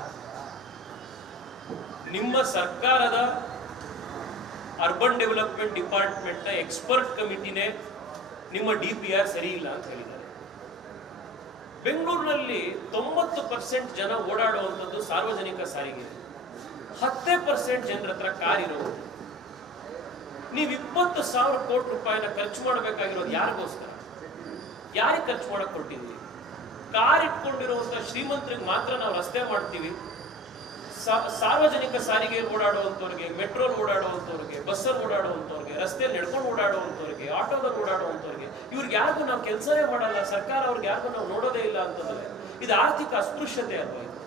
ನಿಮ್ಮ ಸರ್ಕಾರದ ಅರ್ಬನ್ ಡೆವಲಪ್ಮೆಂಟ್ ಡಿಪಾರ್ಟ್ಮೆಂಟ್ನ ಎಕ್ಸ್ಪರ್ಟ್ ಕಮಿಟಿನೇ ನಿಮ್ಮ DPR ಸರಿ ಇಲ್ಲ ಅಂತ ಹೇಳಿದ್ದಾರೆ. ಬೆಂಗಳೂರಿನಲ್ಲಿ 90% ಜನ ಓಡಾಡುವಂಥದ್ದು ಸಾರ್ವಜನಿಕ ಸಾರಿಗೆ. 10% ಜನರ ಹತ್ರ ಕಾರ್ ಇರೋದು. ನೀವು 20,000 ಕೋಟಿ ರೂಪಾಯಿನ ಖರ್ಚು ಮಾಡಬೇಕಾಗಿರೋದು ಯಾರಿಗೋಸ್ಕರ? ಯಾರಿಗೆ ಖರ್ಚು ಮಾಡಕ್ ಕೊಟ್ಟಿದ್ವಿ? ಕಾರ್ ಇಟ್ಕೊಂಡಿರುವಂತ ಶ್ರೀಮಂತರಿಗೆ ಮಾತ್ರ ನಾವು ರಸ್ತೆ ಮಾಡ್ತೀವಿ. ಸಾರ್ವಜನಿಕ ಸಾರಿಗೆ ಓಡಾಡುವಂಥವ್ರಿಗೆ, ಮೆಟ್ರೋಲ್ ಓಡಾಡುವಂಥವ್ರಿಗೆ, ಬಸ್ಸಲ್ಲಿ ಓಡಾಡುವಂಥವ್ರಿಗೆ, ರಸ್ತೆಯಲ್ಲಿ ನಡ್ಕೊಂಡು ಓಡಾಡುವಂಥವ್ರಿಗೆ, ಆಟೋದಲ್ಲಿ ಓಡಾಡುವಂಥವ್ರಿಗೆ, ಇವ್ರಿಗೆ ಯಾರಿಗೂ ನಾವು ಕೆಲಸನೇ ಮಾಡಲ್ಲ, ಸರ್ಕಾರ ಅವ್ರಿಗೆ ಯಾರಿಗೂ ನಾವು ನೋಡೋದೇ ಇಲ್ಲ ಅಂತಂದ್ರೆ ಇದು ಆರ್ಥಿಕ ಅಸ್ಪೃಶ್ಯತೆ ಅಲ್ವಾ? ಇದು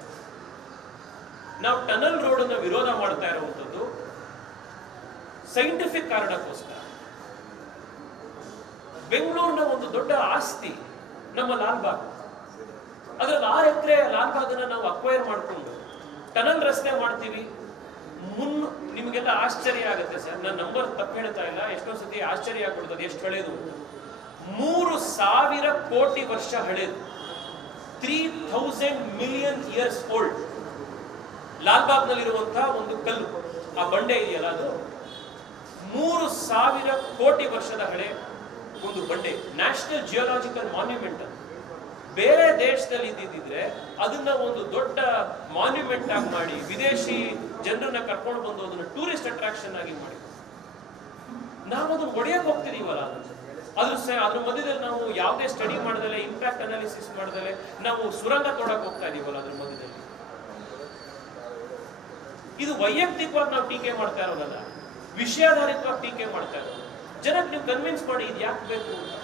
ನಾವು ಟನಲ್ ರೋಡ್ ಅನ್ನ ವಿರೋಧ ಮಾಡ್ತಾ ಇರುವಂಥದ್ದು ಸೈಂಟಿಫಿಕ್ ಕಾರಣಕ್ಕೋಸ್ಕರ. ಬೆಂಗಳೂರಿನ ಒಂದು ದೊಡ್ಡ ಆಸ್ತಿ ನಮ್ಮ ಲಾಲ್ಬಾಗ್. ಅದ್ರಲ್ಲಿ 6 ಎಕರೆ ಲಾಲ್ಬಾಗನ್ನ ನಾವು ಅಕ್ವೈರ್ ಮಾಡ್ಕೊಂಡು ಟನಲ್ ರಸ್ತೆ ಮಾಡ್ತೀವಿ. ನಿಮಗೆಲ್ಲ ಆಶ್ಚರ್ಯ ಆಗುತ್ತೆ ಸರ್, ನಾನು ನಂಬರ್ ತಪ್ಪು ಹೇಳ್ತಾ ಇಲ್ಲ, ಎಷ್ಟೋ ಸತಿ ಆಶ್ಚರ್ಯ ಆಗ್ಬಿಡ್ತದೆ ಎಷ್ಟು ಹಳೇದು. 3,000 ಕೋಟಿ ವರ್ಷ ಹಳೇದು. 3,000 ಮಿಲಿಯನ್ ಇಯರ್ಸ್ ಓಲ್ಡ್. ಲಾಲ್ಬಾಗ್ನಲ್ಲಿರುವಂತಹ ಒಂದು ಕಲ್ಲು, ಆ ಬಂಡೆ ಇದೆಯಲ್ಲ, ಅದು 3,000 ಕೋಟಿ ವರ್ಷದ ಹಳೆ ಒಂದು ಬಂಡೆ. National geological monument. ಬೇರೆ ದೇಶದಲ್ಲಿ ಇದ್ದಿದ್ರೆ ಅದನ್ನ ಒಂದು ದೊಡ್ಡ ಮಾನ್ಯುಮೆಂಟ್ ಆಗಿ ಮಾಡಿ ವಿದೇಶಿ ಜನರನ್ನ ಕರ್ಕೊಂಡು ಬಂದು ಅದನ್ನ ಟೂರಿಸ್ಟ್ ಅಟ್ರಾಕ್ಷನ್ ಆಗಿ ಮಾಡಿ ನಾವು ಅದನ್ನ ಒಡೆಯಕ್ಕೆ ಹೋಗ್ತಿದೀವಲ್ಲ. ಅದ್ರ ಮಧ್ಯದಲ್ಲಿ ನಾವು ಯಾವುದೇ ಸ್ಟಡಿ ಮಾಡದಲೆ, ಇಂಪ್ಯಾಕ್ಟ್ ಅನಾಲಿಸಿಸ್ ಮಾಡದಲೆ ನಾವು ಸುರಂಗ ತೋಡಕ್ ಹೋಗ್ತಾ ಇದೀವಲ್ಲ ಅದ್ರ ಮಧ್ಯದಲ್ಲಿ. ಇದು ವೈಯಕ್ತಿಕವಾಗಿ ನಾವು ಟೀಕೆ ಮಾಡ್ತಾ ಇರೋದಲ್ಲ, ವಿಷಯಾಧಾರಿತವಾಗಿ ಟೀಕೆ ಮಾಡ್ತಾ ಇರೋದು. ಜನಕ್ಕೆ ನೀವು ಕನ್ವಿನ್ಸ್ ಮಾಡಿ ಇದು ಯಾಕೆ ಬೇಕು ಅಂತ.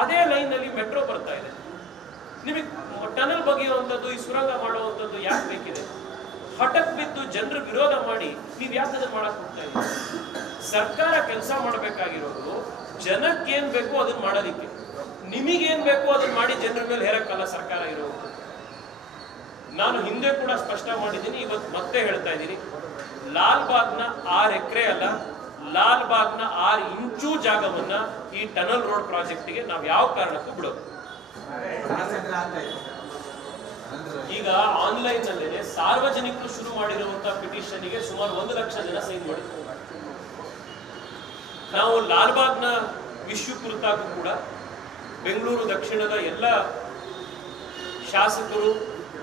ಅದೇ ಲೈನ್ ನಲ್ಲಿ ಮೆಟ್ರೋ ಬರ್ತಾ ಇದೆ. ನಿಮಗೆ ಟನಲ್ ಬಗೆಯುವಂಥದ್ದು, ಈ ಸುರಂಗ ಮಾಡುವಂಥದ್ದು ಯಾಕೆ ಬೇಕಿದೆ? ಹಠಕ್ ಬಿದ್ದು ಜನರ ವಿರೋಧ ಮಾಡಿ ನೀವು ಯಾಕೆ ಅದನ್ನ ಮಾಡಕ್ ಹೋಗ್ತಾ ಇದ್ದೀವಿ? ಸರ್ಕಾರ ಕೆಲಸ ಮಾಡಬೇಕಾಗಿರೋದು ಜನಕ್ಕೇನ್ ಬೇಕು ಅದನ್ನ ಮಾಡೋದಿಕ್ಕೆ. ನಿಮಗೇನ್ ಬೇಕು ಅದನ್ನ ಮಾಡಿ ಜನರ ಮೇಲೆ ಹೇರಕ್ಕಲ್ಲ ಸರ್ಕಾರ ಇರೋದು. ನಾನು ಹಿಂದೆ ಕೂಡ ಸ್ಪಷ್ಟ ಮಾಡಿದ್ದೀನಿ, ಇವತ್ತು ಮತ್ತೆ ಹೇಳ್ತಾ ಇದ್ದೀನಿ, ಲಾಲ್ಬಾಗ್ನ 6 ಎಕರೆ ಅಲ್ಲ, ಲಾಲ್ಬಾಗ್ನ 6 ಇಂಚು ಜಾಗವನ್ನ ಈ ಟನಲ್ ರೋಡ್ ಪ್ರಾಜೆಕ್ಟ್ಗೆ ನಾವು ಯಾವ ಕಾರಣಕ್ಕೂ ಬಿಡೋದು. ಈಗ ಆನ್ಲೈನ್ ನಲ್ಲೇ ಸಾರ್ವಜನಿಕರು ಶುರು ಮಾಡಿರುವಂತಹ ಪಿಟಿಷನ್ಗೆ ಸುಮಾರು 1 ಲಕ್ಷ ಜನ ಸೈನ್ ಮಾಡಿದ್ರು. ನಾವು ಲಾಲ್ಬಾಗ್ನ ವಿಶ್ವ ಕುರಿತಾಗೂ ಕೂಡ ಬೆಂಗಳೂರು ದಕ್ಷಿಣದ ಎಲ್ಲ ಶಾಸಕರು,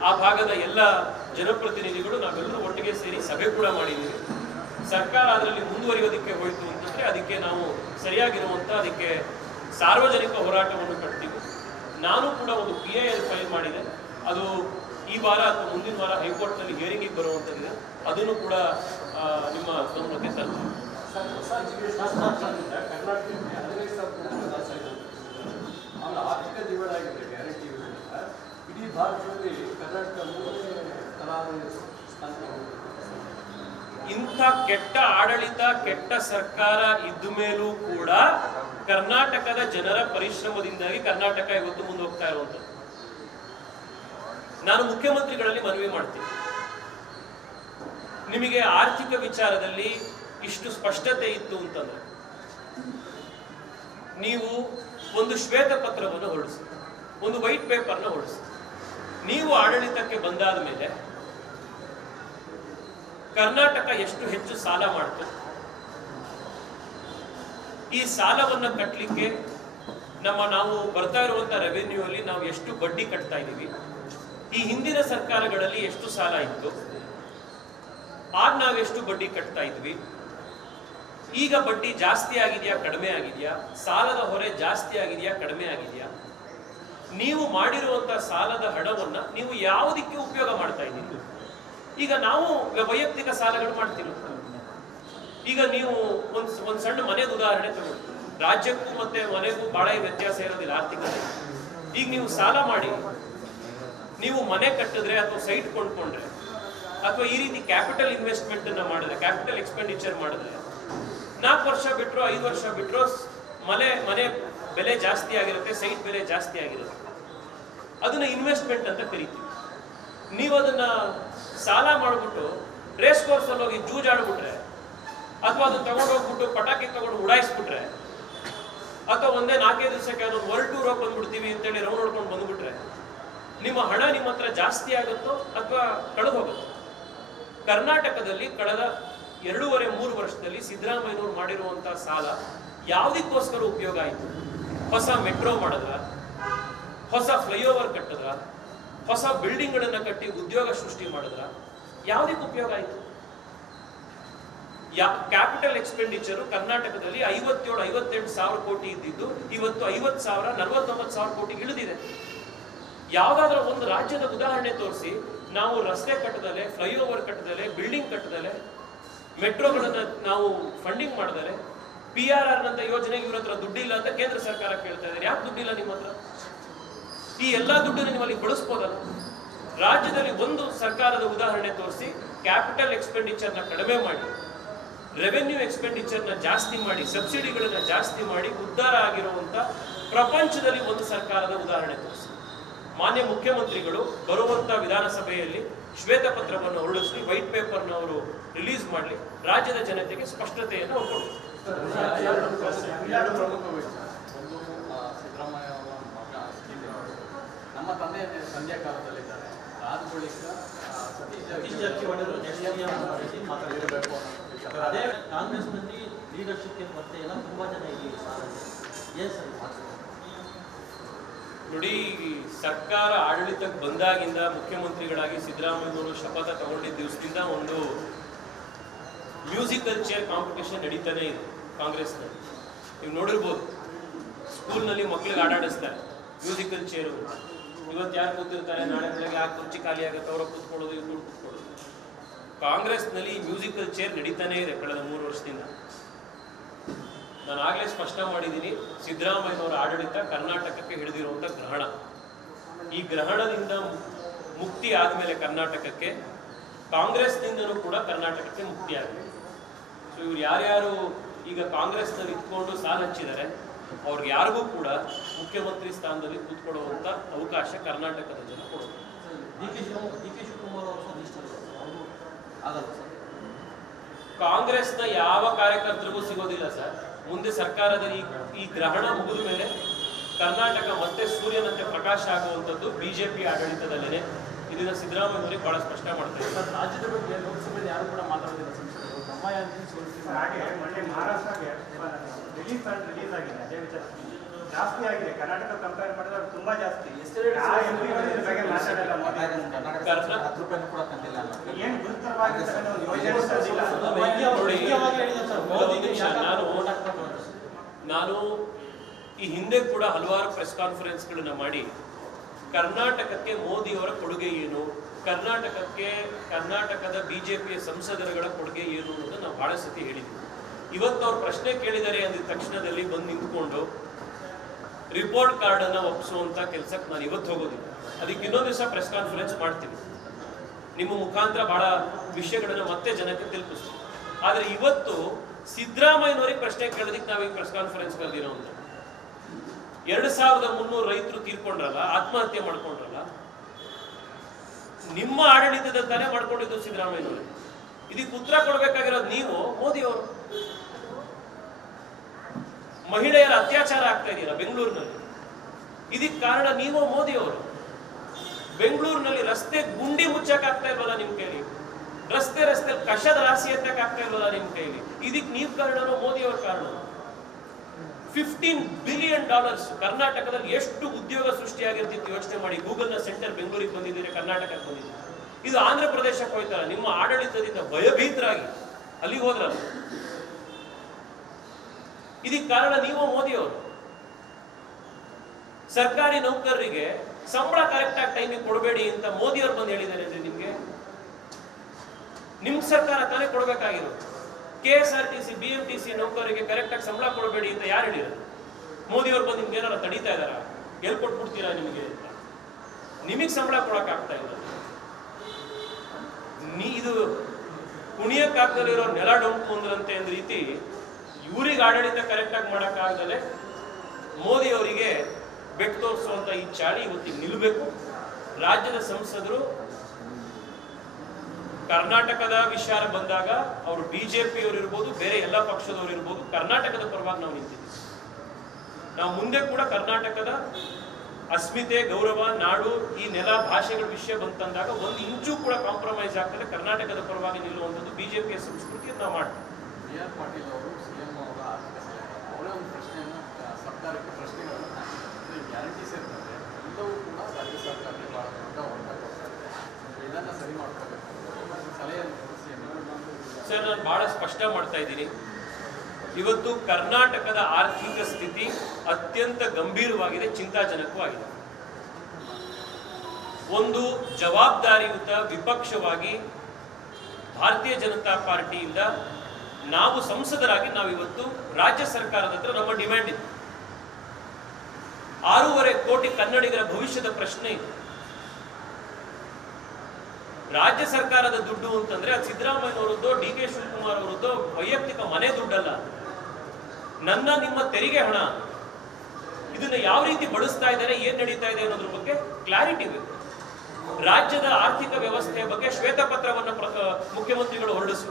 ಆ ಭಾಗದ ಎಲ್ಲ ಜನಪ್ರತಿನಿಧಿಗಳು ನಾವೆಲ್ಲರೂ ಒಟ್ಟಿಗೆ ಸೇರಿ ಸಭೆ ಕೂಡ ಮಾಡಿದ್ದೀವಿ. ಸರ್ಕಾರ ಅದರಲ್ಲಿ ಮುಂದುವರಿಯೋದಕ್ಕೆ ಹೋಯಿತು ಅಂತಂದ್ರೆ ಅದಕ್ಕೆ ನಾವು ಸರಿಯಾಗಿರುವಂತ ಅದಕ್ಕೆ ಸಾರ್ವಜನಿಕ ಹೋರಾಟವನ್ನು ಕಟ್ತೀವಿ. ನಾನು ಕೂಡ ಒಂದು PIL ಫೈಲ್ ಮಾಡಿದೆ. ಅದು ಈ ವಾರ ಅಥವಾ ಮುಂದಿನ ವಾರ ಹೈಕೋರ್ಟ್ನಲ್ಲಿ ಹಿಯರಿಂಗಿಗೆ ಬರುವಂಥದ್ದಿದೆ. ಅದನ್ನು ಕೂಡ ನಿಮ್ಮ ಗಮನಕ್ಕೆ ತರ್ತೀನಿ. ಆರ್ಥಿಕ ಡಿವೈಡ್ ಆಗಿದೆ ಗ್ಯಾರಂಟಿ ಇಡೀ ಭಾರತದಲ್ಲಿ ಕರ್ನಾಟಕ ಇಂಥ ಕೆಟ್ಟ ಆಡಳಿತ, ಕೆಟ್ಟ ಸರ್ಕಾರ ಇದ್ದ ಮೇಲೂ ಕೂಡ ಕರ್ನಾಟಕದ ಜನರ ಪರಿಶ್ರಮದಿಂದಾಗಿ ಕರ್ನಾಟಕ ಇವತ್ತು ಮುಂದೆ ಹೋಗ್ತಾ ಇರುವಂಥದ್ದು. ನಾನು ಮುಖ್ಯಮಂತ್ರಿಗಳಲ್ಲಿ ಮನವಿ ಮಾಡ್ತೀನಿ, ನಿಮಗೆ ಆರ್ಥಿಕ ವಿಚಾರದಲ್ಲಿ ಇಷ್ಟು ಸ್ಪಷ್ಟತೆ ಇತ್ತು ಅಂತಂದ್ರೆ ನೀವು ಒಂದು ಶ್ವೇತ ಪತ್ರವನ್ನು ಹೊರಡಿಸಿ, ಒಂದು ವೈಟ್ ಪೇಪರ್ನ ಹೊರಡಿಸಿ. ನೀವು ಆಡಳಿತಕ್ಕೆ ಬಂದಾದ ಮೇಲೆ ಕರ್ನಾಟಕ ಎಷ್ಟು ಹೆಚ್ಚು ಸಾಲ ಮಾಡ್ತು, ಈ ಸಾಲವನ್ನು ಕಟ್ಟಲಿಕ್ಕೆ ನಾವು ಬರ್ತಾ ಇರುವಂತ ರೆವೆನ್ಯೂ ಅಲ್ಲಿ ನಾವು ಎಷ್ಟು ಬಡ್ಡಿ ಕಟ್ತಾ ಇದ್ದೀವಿ, ಈ ಹಿಂದಿನ ಸರ್ಕಾರಗಳಲ್ಲಿ ಎಷ್ಟು ಸಾಲ ಇತ್ತು, ಆಗ ನಾವೆಷ್ಟು ಬಡ್ಡಿ ಕಟ್ತಾ ಇದ್ವಿ, ಈಗ ಬಡ್ಡಿ ಜಾಸ್ತಿ ಆಗಿದೆಯಾ ಕಡಿಮೆ ಆಗಿದೆಯಾ, ಸಾಲದ ಹೊರೆ ಜಾಸ್ತಿ ಆಗಿದೆಯಾ ಕಡಿಮೆ ಆಗಿದೆಯಾ, ನೀವು ಮಾಡಿರುವಂತಹ ಸಾಲದ ಹಣವನ್ನ ನೀವು ಯಾವುದಕ್ಕೆ ಉಪಯೋಗ ಮಾಡ್ತಾ ಇದ್ದೀರಿ? ಈಗ ನಾವು ವೈಯಕ್ತಿಕ ಸಾಲಗಳು ಮಾಡ್ತೀವಿ. ಈಗ ನೀವು ಒಂದ್ ಸಣ್ಣ ಮನೆಗೆ ಉದಾಹರಣೆ ತಗೊಳ್ಳಿ. ರಾಜ್ಯಕ್ಕೂ ಮತ್ತೆ ಮನೆಗೂ ಬಹಳ ವ್ಯತ್ಯಾಸ ಇರೋದಿಲ್ಲ ಆರ್ಥಿಕತೆ. ಈಗ ನೀವು ಸಾಲ ಮಾಡಿ ನೀವು ಮನೆ ಕಟ್ಟಿದ್ರೆ ಅಥವಾ ಸೈಟ್ ಕೊಂಡ್ಕೊಂಡ್ರೆ ಅಥವಾ ಈ ರೀತಿ ಕ್ಯಾಪಿಟಲ್ ಇನ್ವೆಸ್ಟ್ಮೆಂಟ್ ಅನ್ನ ಮಾಡಿದ್ರೆ, ಕ್ಯಾಪಿಟಲ್ ಎಕ್ಸ್ಪೆಂಡಿಚರ್ ಮಾಡಿದ್ರೆ 4 ವರ್ಷ ಬಿಟ್ಟರು 5 ವರ್ಷ ಬಿಟ್ಟರು ಮನೆ ಬೆಲೆ ಜಾಸ್ತಿ ಆಗಿರುತ್ತೆ, ಸೈಟ್ ಬೆಲೆ ಜಾಸ್ತಿ ಆಗಿರುತ್ತೆ. ಅದನ್ನ ಇನ್ವೆಸ್ಟ್ಮೆಂಟ್ ಅಂತ ಕರಿತೀವಿ. ನೀವು ಅದನ್ನ ಸಾಲ ಮಾಡಿಬಿಟ್ಟು ರೇಸ್ ಕೋರ್ಸ್ ಅಲ್ಲಿ ಹೋಗಿ ಜೂಜಾಡ್ಬಿಟ್ರೆ ಅಥವಾ ಅದನ್ನ ತಗೊಂಡೋಗ್ಬಿಟ್ಟು ಪಟಾಕಿ ತಗೊಂಡು ಉಡಾಯಿಸ್ಬಿಟ್ರೆ ಅಥವಾ ಒಂದೇ 4 ದಿವಸಕ್ಕೆ ಅದೊಂದು ವರ್ಲ್ಡ್ ಟೂರ್ ಹೋಗಿ ಬಂದ್ಬಿಡ್ತೀವಿ ಅಂತೇಳಿ ರೌಂಡ್ ಹೊಡ್ಕೊಂಡು ಬಂದ್ಬಿಟ್ರೆ ನಿಮ್ಮ ಹಣ ನಿಮ್ಮ ಹತ್ರ ಜಾಸ್ತಿ ಆಗುತ್ತೋ ಅಥವಾ ಕಳೆದು ಹೋಗುತ್ತೋ? ಕರ್ನಾಟಕದಲ್ಲಿ ಕಳೆದ 2.5-3 ವರ್ಷದಲ್ಲಿ ಸಿದ್ದರಾಮಯ್ಯನವರು ಮಾಡಿರುವಂತಹ ಸಾಲ ಯಾವುದಕ್ಕೋಸ್ಕರ ಉಪಯೋಗ ಆಯಿತು? ಹೊಸ ಮೆಟ್ರೋ ಮಾಡಿದ್ರ, ಹೊಸ ಫ್ಲೈಓವರ್ ಕಟ್ಟಿದ್ರ, ಹೊಸ ಬಿಲ್ಡಿಂಗ್ಗಳನ್ನ ಕಟ್ಟಿ ಉದ್ಯೋಗ ಸೃಷ್ಟಿ ಮಾಡಿದ್ರ, ಯಾವುದಕ್ಕೆ ಉಪಯೋಗ ಆಯಿತು? ಕ್ಯಾಪಿಟಲ್ ಎಕ್ಸ್ಪೆಂಡಿಚರ್ ಕರ್ನಾಟಕದಲ್ಲಿ 57-58 ಸಾವಿರ ಕೋಟಿ ಇದ್ದಿದ್ದು ಇವತ್ತು 50,000 49,000 ಕೋಟಿ ಇಳಿದಿದೆ. ಯಾವುದಾದ್ರೂ ಒಂದು ರಾಜ್ಯದ ಉದಾಹರಣೆ ತೋರಿಸಿ. ನಾವು ರಸ್ತೆ ಕಟ್ಟದಲೆ, ಫ್ಲೈಓವರ್ ಕಟ್ಟದಲೆ, ಬಿಲ್ಡಿಂಗ್ ಕಟ್ಟದಲೆ, ಮೆಟ್ರೋಗಳನ್ನ ನಾವು ಫಂಡಿಂಗ್ ಮಾಡಿದರೆ, PRR ನಂತ ಯೋಜನೆಗೆ ಇವ್ರ ಹತ್ರ ದುಡ್ಡಿಲ್ಲ ಅಂತ ಕೇಂದ್ರ ಸರ್ಕಾರ ಕೇಳ್ತಾ ಇದ್ದಾರೆ. ಯಾಕೆ ದುಡ್ಡಿಲ್ಲ ನಿಮ್ಮ ಹತ್ರ? ಈ ಎಲ್ಲಾ ದುಡ್ಡನ್ನು ನೀವು ಅಲ್ಲಿ ಬಳಸ್ಬೋದಲ್ಲ? ರಾಜ್ಯದಲ್ಲಿ ಒಂದು ಸರ್ಕಾರದ ಉದಾಹರಣೆ ತೋರಿಸಿ, ಕ್ಯಾಪಿಟಲ್ ಎಕ್ಸ್ಪೆಂಡಿಚರ್ನ ಕಡಿಮೆ ಮಾಡಿ, ರೆವೆನ್ಯೂ ಎಕ್ಸ್ಪೆಂಡಿಚರ್ನ ಜಾಸ್ತಿ ಮಾಡಿ, ಸಬ್ಸಿಡಿಗಳನ್ನ ಜಾಸ್ತಿ ಮಾಡಿ ಉದ್ಧಾರ ಆಗಿರುವಂತ ಪ್ರಪಂಚದಲ್ಲಿ ಒಂದು ಸರ್ಕಾರದ ಉದಾಹರಣೆ ತೋರಿಸಿ. ಮಾನ್ಯ ಮುಖ್ಯಮಂತ್ರಿಗಳು ಬರುವಂತ ವಿಧಾನಸಭೆಯಲ್ಲಿ ಶ್ವೇತಪತ್ರವನ್ನು ಹೊರಡಿಸಿ ವೈಟ್ ಪೇಪರ್ನ ಅವರು ರಿಲೀಸ್ ಮಾಡಲಿ, ರಾಜ್ಯದ ಜನತೆಗೆ ಸ್ಪಷ್ಟತೆಯನ್ನು ಕೊಡಿ. ಎರಡು ಪ್ರಮುಖ ವಿಷಯ. ಒಂದು, ಸಿದ್ದರಾಮಯ್ಯ ಅವರ ಮಗ ನಮ್ಮ ತಂದೆ ಸಂಧ್ಯಾ ಕಾಲದಲ್ಲಿದ್ದಾರೆ. ಆದ ಬಳಿಕ ಸತೀಶ್ ಜಾರಕಿಹೊಳಿ ಮಾತಾಡಿರಬೇಕು ಅನ್ನೋ ಅದೇ ಕಾಂಗ್ರೆಸ್ನಲ್ಲಿ ಲೀಡರ್ಶಿಪ್ ಕೊರತೆ ಎಲ್ಲ ತುಂಬಾ ಜನ ಇದೆ. ಏನ್ ಸರ್ ನೋಡಿ, ಸರ್ಕಾರ ಆಡಳಿತಕ್ಕೆ ಬಂದಾಗಿಂದ ಮುಖ್ಯಮಂತ್ರಿಗಳಾಗಿ ಸಿದ್ದರಾಮಯ್ಯನವರು ಶಪಥ ತಗೊಂಡಿದ್ದ ದಿವಸದಿಂದ ಒಂದು ಮ್ಯೂಸಿಕಲ್ ಚೇರ್ ಕಾಂಪಿಟೇಷನ್ ನಡೀತಾನೆ ಇದೆ ಕಾಂಗ್ರೆಸ್ನಲ್ಲಿ. ನೀವು ನೋಡಿರ್ಬೋದು, ಸ್ಕೂಲ್ನಲ್ಲಿ ಮಕ್ಕಳಿಗೆ ಆಡಾಡಿಸ್ತಾರೆ ಮ್ಯೂಸಿಕಲ್ ಚೇರು. ಇವತ್ತು ಯಾರು ಕೂತಿರ್ತಾರೆ, ನಾಳೆ ಬೆಳಗ್ಗೆ ಆ ಕುರ್ಚಿ ಖಾಲಿ ಆಗುತ್ತೆ, ಅವರ ಕೂತ್ಕೊಳ್ಳೋದು, ಇವ್ರು ಕೂತ್ಕೊಳ್ಳೋದು. ಕಾಂಗ್ರೆಸ್ನಲ್ಲಿ ಮ್ಯೂಸಿಕಲ್ ಚೇರ್ ನಡೀತಾನೆ ಇದೆ ಕಳೆದ 3 ವರ್ಷದಿಂದ. ನಾನು ಆಗಲೇ ಸ್ಪಷ್ಟ ಮಾಡಿದ್ದೀನಿ, ಸಿದ್ದರಾಮಯ್ಯನವರ ಆಡಳಿತ ಕರ್ನಾಟಕಕ್ಕೆ ಹಿಡಿದಿರುವಂಥ ಗ್ರಹಣ. ಈ ಗ್ರಹಣದಿಂದ ಮುಕ್ತಿ ಆದಮೇಲೆ ಕರ್ನಾಟಕಕ್ಕೆ, ಕಾಂಗ್ರೆಸ್ನಿಂದನೂ ಕೂಡ ಕರ್ನಾಟಕಕ್ಕೆ ಮುಕ್ತಿ ಆಗಿದೆ. ಸೊ ಇವ್ರು ಯಾರ್ಯಾರು ಈಗ ಕಾಂಗ್ರೆಸ್ನಲ್ಲಿ ಇಟ್ಕೊಂಡು ಸಾಲ ಹಚ್ಚಿದ್ದಾರೆ, ಅವ್ರಿಗೆ ಯಾರಿಗೂ ಕೂಡ ಮುಖ್ಯಮಂತ್ರಿ ಸ್ಥಾನದಲ್ಲಿ ಕೂತ್ಕೊಳ್ಳುವಂಥ ಅವಕಾಶ ಕರ್ನಾಟಕದ ಜನ ಕೊಡೋದು. ಡಿ ಕೆ ಶಿವಕುಮಾರ್ ಅವರು ಆಗಲ್ಲ ಸರ್. ಕಾಂಗ್ರೆಸ್ನ ಯಾವ ಕಾರ್ಯಕರ್ತರಿಗೂ ಸಿಗೋದಿಲ್ಲ ಸರ್. ಮುಂದೆ ಸರ್ಕಾರದ ಈ ಗ್ರಹಣ ಮುಗಿದ ಮೇಲೆ ಕರ್ನಾಟಕ ಮತ್ತೆ ಸೂರ್ಯನಂತೆ ಪ್ರಕಾಶ ಆಗುವಂಥದ್ದು ಬಿಜೆಪಿ ಆಡಳಿತದಲ್ಲೇ. ಇದನ್ನ ಸಿದ್ದರಾಮಯ್ಯನವರಿಗೆ ಬಹಳ ಸ್ಪಷ್ಟ ಮಾಡ್ತಾರೆ. ರಾಜ್ಯದ ಬಗ್ಗೆ ಲೋಕಸಭೆಯಲ್ಲಿ ಯಾರು ಕೂಡ ಮಾತಾಡೋದಿಲ್ಲ. ಸಂಸದರು ಬ್ರಹ್ಮಯಾಂತಿ ಸೋಲಿಸಿದ ಹಾಗೆ ಮೊನ್ನೆ ಮಹಾರಾಷ್ಟ್ರಗೆ ರಿಲೀಸ್ ಆಗಿದೆ. ಅದೇ ವಿಚಾರ ಜಾಸ್ತಿ ಆಗಿದೆ. ಕರ್ನಾಟಕ ಕಂಪೇರ್ ಮಾಡಿದ್ರೆ ಅದು ತುಂಬಾ ಜಾಸ್ತಿ. ಬಗ್ಗೆ ಮಾತಾಡಲ್ಲ. ₹10 ಕೂಡ ತಂದಿಲ್ಲ. ಏನು ಗುರುತರವಾಗಿರ್ತಕ್ಕಂಥ ಒಂದು ಯೋಜನೆ ತಂದಿಲ್ಲ. ನಾನು ಈ ಹಿಂದೆ ಕೂಡ ಹಲವಾರು ಪ್ರೆಸ್ ಕಾನ್ಫರೆನ್ಸ್ಗಳನ್ನ ಮಾಡಿ ಕರ್ನಾಟಕಕ್ಕೆ ಮೋದಿಯವರ ಕೊಡುಗೆ ಏನು, ಕರ್ನಾಟಕದ ಬಿಜೆಪಿಯ ಸಂಸದರುಗಳ ಕೊಡುಗೆ ಏನು ಅನ್ನೋದು ನಾವು ಬಹಳ ಸತಿ ಹೇಳಿದ್ವಿ. ಇವತ್ತು ಅವ್ರು ಪ್ರಶ್ನೆ ಕೇಳಿದ್ದಾರೆ ಅಂದಿದ ತಕ್ಷಣದಲ್ಲಿ ಬಂದು ನಿಂತ್ಕೊಂಡು ರಿಪೋರ್ಟ್ ಕಾರ್ಡ್ ಅನ್ನ ಒಪ್ಪಿಸುವಂತ ಕೆಲಸಕ್ಕೆ ನಾನು ಇವತ್ತು ಹೋಗೋದಿಲ್ಲ. ಅದಕ್ಕೆ ಇನ್ನೊಂದು ದಿವಸ ಪ್ರೆಸ್ ಕಾನ್ಫರೆನ್ಸ್ ಮಾಡ್ತೀನಿ. ನಿಮ್ಮ ಮುಖಾಂತರ ಬಹಳ ವಿಷಯಗಳನ್ನ ಮತ್ತೆ ಜನಕ್ಕೆ ತಲುಪಿಸ್ತೀವಿ. ಆದ್ರೆ ಇವತ್ತು ಸಿದ್ದರಾಮಯ್ಯನವರಿಗೆ ಪ್ರಶ್ನೆ ಕೇಳೋದಕ್ಕೆ ನಾವೀಗ ಪ್ರೆಸ್ ಕಾನ್ಫರೆನ್ಸ್ ಕರೆದಿರೋ ಅಂತ 2300 ರೈತರು ತೀರ್ಕೊಂಡ್ರಲ್ಲ, ಆತ್ಮಹತ್ಯೆ ಮಾಡ್ಕೊಂಡ್ರಲ್ಲ, ನಿಮ್ಮ ಆಡಳಿತದ ತಾನೇ ಮಾಡ್ಕೊಂಡಿದ್ದು ಸಿದ್ದರಾಮಯ್ಯನವರು. ಇದಕ್ಕೆ ಉತ್ತರ ಕೊಡ್ಬೇಕಾಗಿರೋದು ನೀವು, ಮೋದಿ ಅವರು. ಮಹಿಳೆಯರ ಅತ್ಯಾಚಾರ ಆಗ್ತಾ ಇದೆಯಲ್ಲ ಬೆಂಗಳೂರಿನಲ್ಲಿ, ಇದಕ್ಕೆ ಕಾರಣ ನೀವು, ಮೋದಿ ಅವರು. ಬೆಂಗಳೂರಿನಲ್ಲಿ ರಸ್ತೆ ಗುಂಡಿ ಮುಚ್ಚಕ್ಕಾಗ್ತಾ ಇಲ್ವಲ್ಲ ನಿಮ್ ಕೈಲಿ, ರಸ್ತೆ ಕಷದ ರಾಶಿ ಎತ್ತಕ್ಕಾಗ್ತಾ ಇಲ್ವಲ್ಲ ನಿಮ್ ಕೈಲಿ, ಇದಕ್ಕೆ ನೀವು ಕಾರಣನೋ ಮೋದಿ ಅವ್ರ ಕಾರಣ. $15 ಬಿಲಿಯನ್ ಕರ್ನಾಟಕದಲ್ಲಿ ಎಷ್ಟು ಉದ್ಯೋಗ ಸೃಷ್ಟಿಯಾಗಿರ್ತಿತ್ತು ಯೋಚನೆ ಮಾಡಿ. ಗೂಗಲ್ ನ ಸೆಂಟರ್ ಬೆಂಗಳೂರಿಗೆ ಬಂದಿದ್ದೀರಿ, ಕರ್ನಾಟಕಕ್ಕೆ ಬಂದಿದ್ದೀರಿ. ಇದು ಆಂಧ್ರ ಪ್ರದೇಶಕ್ಕೆ ಹೋಯ್ತಲ್ಲ, ನಿಮ್ಮ ಆಡಳಿತದಿಂದ ಭಯಭೀತರಾಗಿ ಅಲ್ಲಿಗೆ ಹೋದ್ರಲ್ಲ. ಇದಕ್ಕೆ ಕಾರಣ ನೀವು ಮೋದಿ ಅವರು. ಸರ್ಕಾರಿ ನೌಕರರಿಗೆ ಸಂಬಳ ಕರೆಕ್ಟ್ ಆಗಿ ಟೈಮಿಗೆ ಕೊಡಬೇಡಿ ಅಂತ ಮೋದಿ ಅವರು ಬಂದು ಹೇಳಿದ್ದಾರೆ ಅಂದ್ರೆ ನಿಮ್ಗೆ ನಿಮ್ ಸರ್ಕಾರ ತಾನೇ ಕೊಡಬೇಕಾಗಿರೋದು. KSRTC BMTC ನೌಕರರಿಗೆ ಕರೆಕ್ಟ್ ಆಗಿ ಸಂಬಳ ಕೊಡಬೇಡಿ ಅಂತ ಯಾರು ಹೇಳಿರೋದು? ಮೋದಿ ಅವರು ಬಂದು ನಿಮ್ಗೆ ಏನಾರ ತಡೀತಾ ಇದಾರ? ಎಲ್ಲಿ ಕೊಟ್ಬಿಡ್ತೀರಾ ನಿಮಗೆ ಅಂತ? ನಿಮಗೆ ಸಂಬಳ ಕೊಡಕ್ ಆಗ್ತಾ ಇಲ್ಲ. ಇದು ಕುಣಿಯಕ್ಕಾಗದಲ್ಲಿರೋ ನೆಲ ಡೊಂಕು ಮುಂದ್ರಂತೆ ಅಂದ ರೀತಿ ಇವರಿಗೆ ಆಡಳಿತ ಕರೆಕ್ಟ್ ಆಗಿ ಮಾಡಕ್ಕಾಗದಲ್ಲೇ ಮೋದಿ ಅವರಿಗೆ ಬೆಟ್ಟು ತೋರಿಸುವಂತ ಈ ಚಾಳಿ ಇವತ್ತಿಗೆ ನಿಲ್ಲಬೇಕು. ರಾಜ್ಯದ ಸಂಸದರು ಕರ್ನಾಟಕದ ವಿಚಾರ ಬಂದಾಗ ಅವರು ಬಿಜೆಪಿಯವರು ಇರ್ಬೋದು, ಬೇರೆ ಎಲ್ಲ ಪಕ್ಷದವರು ಇರ್ಬೋದು, ಕರ್ನಾಟಕದ ಪರವಾಗಿ ನಾವು ನಿಂತಿದ್ದೀವಿ. ನಾವು ಮುಂದೆ ಕೂಡ ಕರ್ನಾಟಕದ ಅಸ್ಮಿತೆ, ಗೌರವ, ನಾಡು, ಈ ನೆಲ, ಭಾಷೆಗಳ ವಿಷಯ ಬಂತಂದಾಗ ಒಂದು ಇಂಚು ಕೂಡ ಕಾಂಪ್ರಮೈಸ್ ಆಗ್ತದೆ ಕರ್ನಾಟಕದ ಪರವಾಗಿ ನಿಲ್ಲುವಂಥದ್ದು ಬಿಜೆಪಿಯ ಸಂಸ್ಕೃತಿಯನ್ನು ನಾವು ಮಾಡ್ತೀವಿ. BR ಪಾಟೀಲ್ ಅವರು CM ಅವರ ಆರ್ಥಿಕ ಸಲಹೆ ಅವರೇ ಒಂದು ಪ್ರಶ್ನೆಯನ್ನು ಸರ್ಕಾರಕ್ಕೆ ಪ್ರಶ್ನೆಗಳನ್ನು ಹಾಕಿದ್ದಾರೆ. ಗ್ಯಾರಂಟಿ ಸೇರಿದಂತೆ ಎಲ್ಲವೂ ಕೂಡ ರಾಜ್ಯ ಸರ್ಕಾರಕ್ಕೆ ಬಹಳ ದೊಡ್ಡ ಹೊರತ ಕೊಡ್ತಾರೆ. ಇದನ್ನು ಸರಿ ಮಾಡ್ಕೋಬೇಕು ಸಲಹೆಯನ್ನು ಸರ್, ನಾನು ಬಹಳ ಸ್ಪಷ್ಟ ಮಾಡ್ತಾ ಇದ್ದೀನಿ. ಇವತ್ತು ಕರ್ನಾಟಕದ ಆರ್ಥಿಕ ಸ್ಥಿತಿ ಅತ್ಯಂತ ಗಂಭೀರವಾಗಿದೆ, ಚಿಂತಾಜನಕವಾಗಿದೆ. ಒಂದು ಜವಾಬ್ದಾರಿಯುತ ವಿಪಕ್ಷವಾಗಿ ಭಾರತೀಯ ಜನತಾ ಪಾರ್ಟಿಯಿಂದ ನಾವು ಸಂಸದರಾಗಿ ನಾವಿವತ್ತು ರಾಜ್ಯ ಸರ್ಕಾರದ ಹತ್ರ ನಮ್ಮ ಡಿಮ್ಯಾಂಡ್ ಇತ್ತು. 6.5 ಕೋಟಿ ಕನ್ನಡಿಗರ ಭವಿಷ್ಯದ ಪ್ರಶ್ನೆ ಇದೆ. ರಾಜ್ಯ ಸರ್ಕಾರದ ದುಡ್ಡು ಅಂತಂದ್ರೆ ಅದು ಸಿದ್ದರಾಮಯ್ಯನವರದ್ದು, DK ಶಿವಕುಮಾರ್ ಅವರದ್ದು ವೈಯಕ್ತಿಕ ಮನೆ ದುಡ್ಡಲ್ಲ, ನನ್ನ ನಿಮ್ಮ ತೆರಿಗೆ ಹಣ. ಇದನ್ನ ಯಾವ ರೀತಿ ಬಳಸ್ತಾ ಇದ್ದಾರೆ, ಏನ್ ನಡೀತಾ ಇದೆ ಅನ್ನೋದ್ರ ಬಗ್ಗೆ ಕ್ಲಾರಿಟಿ ಬೇಕು. ರಾಜ್ಯದ ಆರ್ಥಿಕ ವ್ಯವಸ್ಥೆಯ ಬಗ್ಗೆ ಶ್ವೇತಪತ್ರವನ್ನು ಮುಖ್ಯಮಂತ್ರಿಗಳು ಹೊರಡಿಸಿ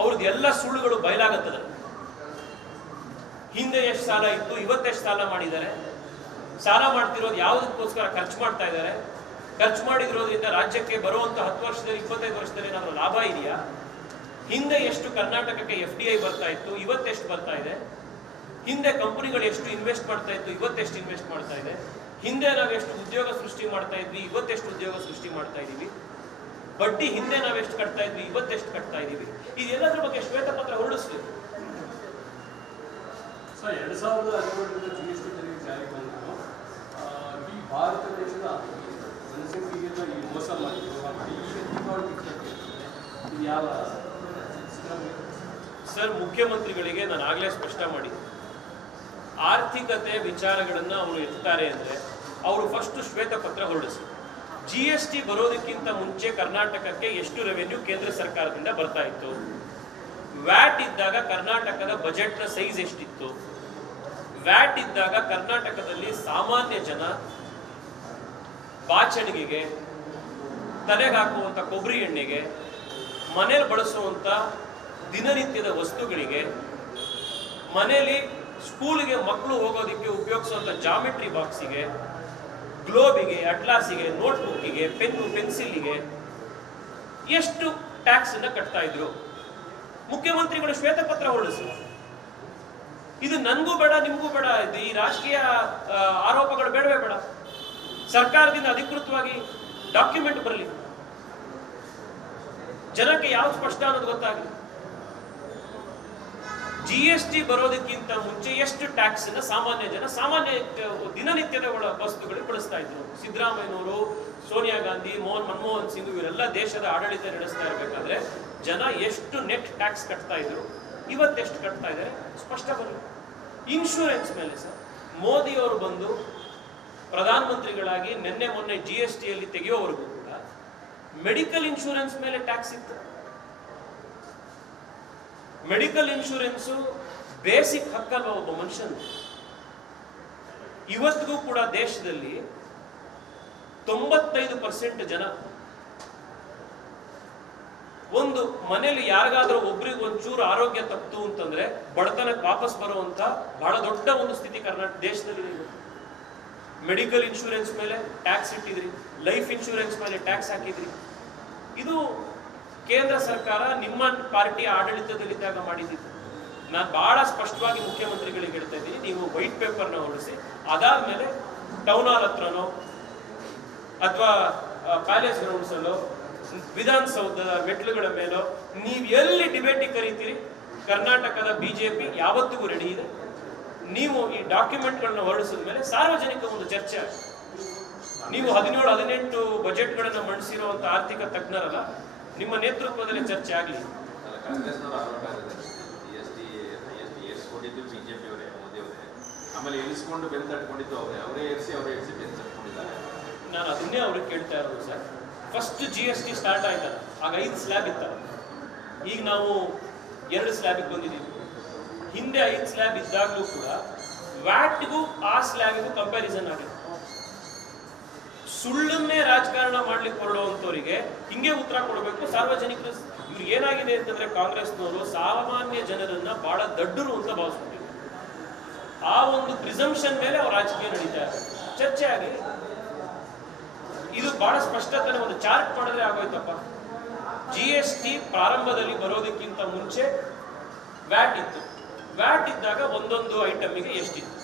ಅವ್ರದ್ದು ಎಲ್ಲ ಸುಳ್ಳುಗಳು ಬಯಲಾಗುತ್ತದೆ. ಹಿಂದೆ ಎಷ್ಟು ಸಾಲ ಇತ್ತು, ಇವತ್ತೆಷ್ಟು ಸಾಲ ಮಾಡಿದ್ದಾರೆ, ಸಾಲ ಮಾಡ್ತಿರೋದು ಯಾವುದಕ್ಕೋಸ್ಕರ ಖರ್ಚು ಮಾಡ್ತಾ ಇದ್ದಾರೆ, ಖರ್ಚು ಮಾಡಿರೋದ್ರಿಂದ ರಾಜ್ಯಕ್ಕೆ ಬರುವಂತ 10 ವರ್ಷದಲ್ಲಿ 25 ವರ್ಷದಲ್ಲಿ ಏನಾದರೂ ಲಾಭ ಇದೆಯಾ, ಹಿಂದೆ ಎಷ್ಟು ಕರ್ನಾಟಕಕ್ಕೆ FDI ಬರ್ತಾ ಇತ್ತು, ಇವತ್ತೆಷ್ಟು ಬರ್ತಾ ಇದೆ, ಹಿಂದೆ ಕಂಪನಿಗಳು ಎಷ್ಟು ಇನ್ವೆಸ್ಟ್ ಮಾಡ್ತಾ ಇತ್ತು, ಇವತ್ತೆಷ್ಟು ಇನ್ವೆಸ್ಟ್ ಮಾಡ್ತಾ ಇದೆ, ಹಿಂದೆ ನಾವೆಷ್ಟು ಉದ್ಯೋಗ ಸೃಷ್ಟಿ ಮಾಡ್ತಾ ಇದ್ವಿ, ಇವತ್ತೆಷ್ಟು ಉದ್ಯೋಗ ಸೃಷ್ಟಿ ಮಾಡ್ತಾ ಇದೀವಿ, ಬಡ್ಡಿ ಹಿಂದೆ ನಾವೆಷ್ಟು ಕಟ್ತಾ ಇದ್ವಿ, ಇವತ್ತೆಷ್ಟು ಕಟ್ತಾ ಇದೀವಿ, ಇದೆಲ್ಲದ್ರ ಬಗ್ಗೆ ಶ್ವೇತಪತ್ರ ಹೊರಡಿಸ್ಲಿ. ಸರ್, 2017ರಿಂದ GST ತೆರಿಗೆ ಜಾರಿ ಬಂದು ಈ ಭಾರತ ದೇಶದ ಜನಸಂಖ್ಯೆಗೆ ಈ ಮೋಸ ಮಾಡಿ ಈಗ ದೀಪಾವಳಿ ಇದು ಯಾವ ಸರ್, ಮುಖ್ಯಮಂತ್ರಿಗಳಿಗೆ ನಾನು ಆಗ್ಲೇ ಸ್ಪಷ್ಟ ಮಾಡಿದ್ದೆ, ಆರ್ಥಿಕತೆ ವಿಚಾರಗಳನ್ನ ಅವರು ಎತ್ತಾರೆ ಅಂದ್ರೆ ಅವರು ಫಸ್ಟ್ ಶ್ವೇತಪತ್ರ ಹೊರಡಿಸಿ. GST ಬರೋದಕ್ಕಿಂತ ಮುಂಚೆ ಕರ್ನಾಟಕಕ್ಕೆ ಎಷ್ಟು ರೆವೆನ್ಯೂ ಕೇಂದ್ರ ಸರ್ಕಾರದಿಂದ ಬರ್ತಾ ಇತ್ತು, ವ್ಯಾಟ್ ಇದ್ದಾಗ ಕರ್ನಾಟಕದ ಬಜೆಟ್ನ ಸೈಜ್ ಎಷ್ಟಿತ್ತು, ವ್ಯಾಟ್ ಇದ್ದಾಗ ಕರ್ನಾಟಕದಲ್ಲಿ ಸಾಮಾನ್ಯ ಜನ ಬಾಚಣಿಗೆಗೆ, ತಲೆಗೆ ಹಾಕುವಂತ ಕೊಬ್ಬರಿ ಎಣ್ಣೆಗೆ, ಮನೇಲಿ ಬಳಸುವಂತ ದಿನನಿತ್ಯದ ವಸ್ತುಗಳಿಗೆ, ಮನೆಯಲ್ಲಿ ಸ್ಕೂಲ್ಗೆ ಮಕ್ಕಳು ಹೋಗೋದಕ್ಕೆ ಉಪಯೋಗಿಸುವಂತ ಜಾಮೆಟ್ರಿ ಬಾಕ್ಸಿಗೆ, ಗ್ಲೋಬಿಗೆ, ಅಟ್ಲಾಸಿಗೆ, ನೋಟ್ಬುಕ್ಕಿಗೆ, ಪೆನ್ನು, ಪೆನ್ಸಿಲ್ಗೆ ಎಷ್ಟು ಟ್ಯಾಕ್ಸ್ ಅನ್ನ ಕಟ್ತಾ ಇದ್ರು. ಮುಖ್ಯಮಂತ್ರಿಗಳು ಶ್ವೇತಪತ್ರ ಹೊರಡಿಸಿದ್ರು. ಇದು ನನ್ಗೂ ಬೇಡ, ನಿಮ್ಗೂ ಬೇಡ, ಇದು ಈ ರಾಜಕೀಯ ಆರೋಪಗಳು ಬೇಡವೇ ಬೇಡ. ಸರ್ಕಾರದಿಂದ ಅಧಿಕೃತವಾಗಿ ಡಾಕ್ಯುಮೆಂಟ್ ಬರಲಿ, ಜನಕ್ಕೆ ಯಾವ್ದು ಸ್ಪಷ್ಟ ಅನ್ನೋದು ಗೊತ್ತಾಗಲಿ. GST ಬರೋದಕ್ಕಿಂತ ಮುಂಚೆ ಎಷ್ಟು ಟ್ಯಾಕ್ಸ್ ಅನ್ನ ಸಾಮಾನ್ಯ ಜನ ಸಾಮಾನ್ಯ ದಿನನಿತ್ಯದ ವಸ್ತುಗಳಿಗೆ ಬಳಸ್ತಾ ಇದ್ರು. ಸಿದ್ದರಾಮಯ್ಯನವರು, ಸೋನಿಯಾ ಗಾಂಧಿ, ಮನಮೋಹನ್ ಸಿಂಗ್ ಇವರೆಲ್ಲ ದೇಶದ ಆಡಳಿತ ನಡೆಸ್ತಾ ಇರಬೇಕಾದ್ರೆ ಜನ ಎಷ್ಟು ನೆಟ್ ಟ್ಯಾಕ್ಸ್ ಕಟ್ತಾ ಇದ್ರು, ಇವತ್ತೆಷ್ಟು ಕಟ್ತಾ ಇದ್ದಾರೆ ಸ್ಪಷ್ಟ ಬರಲಿ. ಇನ್ಶೂರೆನ್ಸ್ ಮೇಲೆ ಸರ್, ಮೋದಿ ಅವರು ಬಂದು ಪ್ರಧಾನಮಂತ್ರಿಗಳಾಗಿ ನಿನ್ನೆ ಮೊನ್ನೆ GSTಯಲ್ಲಿ ತೆಗೆಯೋವರೆಗೂ ಕೂಡ ಮೆಡಿಕಲ್ ಇನ್ಶೂರೆನ್ಸ್ ಮೇಲೆ ಟ್ಯಾಕ್ಸ್ ಇತ್ತು. ಮೆಡಿಕಲ್ ಇನ್ಶೂರೆನ್ಸು ಬೇಸಿಕ್ ಹಕ್ಕಲ್ವ ಒಬ್ಬ ಮನುಷ್ಯನ. ಇವತ್ತಿಗೂ ಕೂಡ ದೇಶದಲ್ಲಿ 95% ಜನ ಒಂದು ಮನೆಯಲ್ಲಿ ಯಾರಿಗಾದ್ರೂ ಒಬ್ರಿಗೆ ಒಂಚೂರು ಆರೋಗ್ಯ ತಪ್ಪಿತು ಅಂತಂದ್ರೆ ಬಡತನಕ್ಕೆ ವಾಪಸ್ ಬರುವಂತ ಬಹಳ ದೊಡ್ಡ ಒಂದು ಸ್ಥಿತಿ ಕರ್ನಾಟಕ ದೇಶದಲ್ಲಿ ಇದೆ. ಮೆಡಿಕಲ್ ಇನ್ಶೂರೆನ್ಸ್ ಮೇಲೆ ಟ್ಯಾಕ್ಸ್ ಇಟ್ಟಿದ್ರಿ, ಲೈಫ್ ಇನ್ಶೂರೆನ್ಸ್ ಮೇಲೆ ಟ್ಯಾಕ್ಸ್ ಹಾಕಿದ್ರಿ. ಇದು ಕೇಂದ್ರ ಸರ್ಕಾರ ನಿಮ್ಮ ಪಾರ್ಟಿಯ ಆಡಳಿತದಲ್ಲಿದ್ದಾಗ ಮಾಡಿದ್ದು. ನಾನು ಬಹಳ ಸ್ಪಷ್ಟವಾಗಿ ಮುಖ್ಯಮಂತ್ರಿಗಳಿಗೆ ಹೇಳ್ತಾ ಇದ್ದೀನಿ, ನೀವು ವೈಟ್ ಪೇಪರ್ನ ಹೊರಡಿಸಿ, ಅದಾದ್ಮೇಲೆ ಟೌನ್ ಹಾಲ್ ಹತ್ರನೋ ಅಥವಾ ಪ್ಯಾಲೇಸ್ ಗ್ರೌಂಡ್ಸ್ ಅಲ್ಲೋ ವಿಧಾನಸೌಧದ ಮೆಟ್ಲುಗಳ ಮೇಲೋ ನೀವು ಎಲ್ಲಿ ಡಿಬೇಟಿಗೆ ಕರೀತೀರಿ, ಕರ್ನಾಟಕದ BJP ಯಾವತ್ತಿಗೂ ರೆಡಿ ಇದೆ. ನೀವು ಈ ಡಾಕ್ಯುಮೆಂಟ್ಗಳನ್ನ ಹೊರಡಿಸಿದ ಮೇಲೆ ಸಾರ್ವಜನಿಕ ಒಂದು ಚರ್ಚೆ ಆಗುತ್ತೆ. ನೀವು 17-18 ಬಜೆಟ್ಗಳನ್ನು ಮಂಡಿಸಿರುವಂಥ ಆರ್ಥಿಕ ತಜ್ಞರಲ್ಲ, ನಿಮ್ಮ ನೇತೃತ್ವದಲ್ಲಿ ಚರ್ಚೆ ಆಗಲಿ. ಕಾಂಗ್ರೆಸ್ನವರು ಆರೋಪ ಇದೆ GST ಏರಿಸ್ಕೊಂಡಿದ್ದು BJP ಅವರೇ, ಮೋದಿ ಅವರೇ, ಆಮೇಲೆ ಇಳಿಸ್ಕೊಂಡು ಬೆನ್ನು ತಟ್ಕೊಂಡಿದ್ದು ಅವರೇ ಏರಿಸಿ ಬೆನ್ನು ತಟ್ಕೊಂಡಿದ್ದಾರೆ. ನಾನು ಅದನ್ನೇ ಅವ್ರಿಗೆ ಕೇಳ್ತಾ ಇರೋದು ಸರ್. ಫಸ್ಟ್ GST ಸ್ಟಾರ್ಟ್ ಆಯ್ತಲ್ಲ, ಆಗ 5 ಸ್ಲ್ಯಾಬ್ ಇತ್ತಲ್ಲ, ಈಗ ನಾವು 2 ಸ್ಲ್ಯಾಬಿಗೆ ಬಂದಿದ್ದೀವಿ. ಹಿಂದೆ 5 ಸ್ಲ್ಯಾಬ್ ಇದ್ದಾಗಲೂ ಕೂಡ ವ್ಯಾಟ್ಗೂ ಆ ಸ್ಲ್ಯಾಬಿಗೂ ಕಂಪ್ಯಾರಿಸನ್ ಆಗಿದೆ. ಸುಳ್ಳನ್ನೇ ರಾಜಕಾರಣ ಮಾಡ್ಲಿಕ್ಕೆ ಹೊರಡುವಂಥವರಿಗೆ ಹಿಂಗೆ ಉತ್ತರ ಕೊಡಬೇಕು. ಸಾರ್ವಜನಿಕರು ಇವ್ರಿಗೆ ಏನಾಗಿದೆ ಅಂತಂದ್ರೆ, ಕಾಂಗ್ರೆಸ್ನವರು ಸಾಮಾನ್ಯ ಜನರನ್ನ ಬಹಳ ದಡ್ಡರು ಅಂತ ಭಾವಿಸ್ಬಿಟ್ಟಿದ್ದಾರೆ. ಆ ಒಂದು ಪ್ರಿಸಂಪ್ಷನ್ ಮೇಲೆ ಅವ್ರ ರಾಜಕೀಯ ನಡೀತಾ ಇದೆ. ಚರ್ಚೆ ಆಗಿ ಇದು ಬಹಳ ಸ್ಪಷ್ಟತೆ ಒಂದು ಚಾರ್ಟ್ ಮಾಡಿದ್ರೆ ಆಗೋಯ್ತಪ್ಪ. GST ಪ್ರಾರಂಭದಲ್ಲಿ ಬರೋದಕ್ಕಿಂತ ಮುಂಚೆ ವ್ಯಾಟ್ ಇತ್ತು. ವ್ಯಾಟ್ ಇದ್ದಾಗ ಒಂದೊಂದು ಐಟಮಿಗೆ ಎಷ್ಟಿತ್ತು.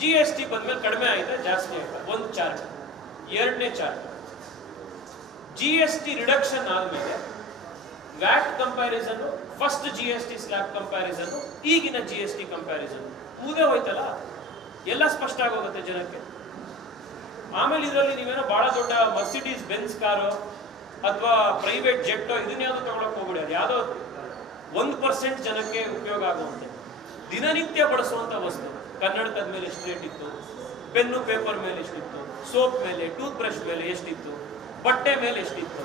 GST ಬಂದ್ಮೇಲೆ ಕಡಿಮೆ ಆಗಿದೆ, ಜಾಸ್ತಿ ಆಯ್ತು. ಒಂದು ಚಾರ್ಟ್. ಎರಡನೇ ಚಾರ್ಟ್, GST ರಿಡಕ್ಷನ್ ಆದಮೇಲೆ watt comparison, first GST slab comparison, ಈಗಿನ GST ಕಂಪ್ಯಾರಿಸನ್ ಮುಗಿದೇ ಹೋಯ್ತಲ್ಲ, ಎಲ್ಲ ಸ್ಪಷ್ಟ ಆಗೋಗುತ್ತೆ ಜನಕ್ಕೆ. ಆಮೇಲೆ ಇದರಲ್ಲಿ ನೀವೇನೋ ಬಹಳ ದೊಡ್ಡ ಮರ್ಸಿಡೀಸ್ ಬೆನ್ಸ್ ಕಾರು ಅಥವಾ ಪ್ರೈವೇಟ್ ಜೆಟ್ಟೋ ಇದನ್ಯಾವುದು ತಗೊಳಕ್ ಹೋಗ್ಬಿಡಿ. ಅದು ಯಾವುದೋ 1% ಜನಕ್ಕೆ ಉಪಯೋಗ ಆಗುವಂತೆ ದಿನನಿತ್ಯ ಬಳಸುವಂತ ವಸ್ತು. ಕನ್ನಡಕದ ಮೇಲೆ ಎಷ್ಟು ರೇಟ್ ಇತ್ತು, ಪೆನ್ನು ಪೇಪರ್ ಮೇಲೆ ಎಷ್ಟಿತ್ತು, ಸೋಪ್ ಮೇಲೆ, ಟೂತ್ ಬ್ರಷ್ ಮೇಲೆ ಎಷ್ಟಿತ್ತು, ಬಟ್ಟೆ ಮೇಲೆ ಎಷ್ಟಿತ್ತು,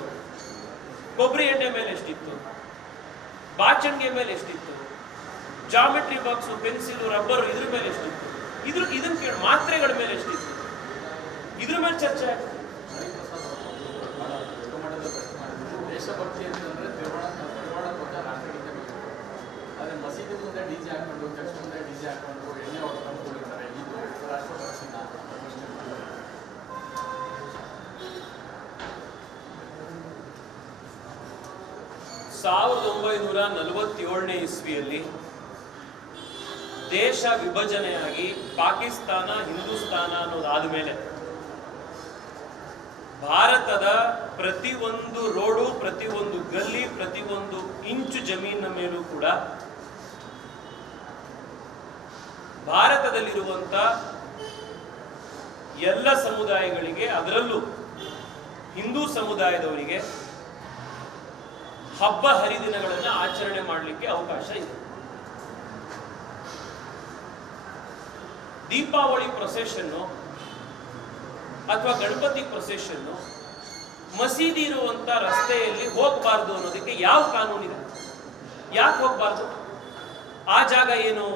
ಕೊಬ್ಬರಿ ಎಣ್ಣೆ ಮೇಲೆ ಎಷ್ಟಿತ್ತು, ಬಾಚಣಿಗೆ ಮೇಲೆ ಎಷ್ಟಿತ್ತು, ಜಾಮೆಟ್ರಿ ಬಾಕ್ಸು, ಪೆನ್ಸಿಲು, ರಬ್ಬರು ಇದ್ರ ಮೇಲೆ ಎಷ್ಟಿತ್ತು, ಇದನ್ನ ಕೇಳಿ ಮಾತ್ರೆಗಳ ಮೇಲೆ ಎಷ್ಟಿತ್ತು, ಇದ್ರ ಮೇಲೆ ಚರ್ಚೆ ಆಗುತ್ತೆ. ದೇಶಭಕ್ತಿ ಅಂತಂದ್ರೆ ತಿರುವಣ ಧ್ವಜ ರಾಷ್ಟ್ರಗೀತೆ ಬೇಕು. ಆದರೆ ಮಸೀದಿ ಮುಂದೆ DJ ಹಾಕೊಂಡು, ಚರ್ಚ್ ಮುಂದೆ DJ ಹಾಕೊಂಡು ಎಣ್ಣೆ ಹೊಡ್ಕೊಂಡು ಕೂಡಿರ್ತಾರೆ. ಇದು ರಾಷ್ಟ್ರಭಕ್ತಿನ ಪ್ರಶ್ನೆ. 1947ನೇ ಇಸ್ವಿಯಲ್ಲಿ ದೇಶ ವಿಭಜನೆಯಾಗಿ ಪಾಕಿಸ್ತಾನ, ಹಿಂದೂಸ್ತಾನ ಅನ್ನೋದಾದ ಮೇಲೆ ಭಾರತದ ಪ್ರತಿಯೊಂದು ರೋಡು, ಪ್ರತಿಯೊಂದು ಗಲ್ಲಿ, ಪ್ರತಿಯೊಂದು ಇಂಚು ಜಮೀನಿನ ಮೇಲೂ ಕೂಡ ಭಾರತದಲ್ಲಿರುವಂತ ಎಲ್ಲ ಸಮುದಾಯಗಳಿಗೆ, ಅದರಲ್ಲೂ ಹಿಂದೂ ಸಮುದಾಯದವರಿಗೆ ಹಬ್ಬ ಹರಿದಿನಗಳನ್ನು ಆಚರಣೆ ಮಾಡಲಿಕ್ಕೆ ಅವಕಾಶ ಇದೆ. ದೀಪಾವಳಿ ಪ್ರೊಸೆಷನ್ನು ಅಥವಾ ಗಣಪತಿ ಪ್ರೊಸೆಷನ್ನು ಮಸೀದಿ ಇರುವಂತ ರಸ್ತೆಯಲ್ಲಿ ಹೋಗಬಾರ್ದು ಅನ್ನೋದಕ್ಕೆ ಯಾವ ಕಾನೂನಿದೆ? ಯಾಕೆ ಹೋಗಬಾರ್ದು? ಆ ಜಾಗ ಏನು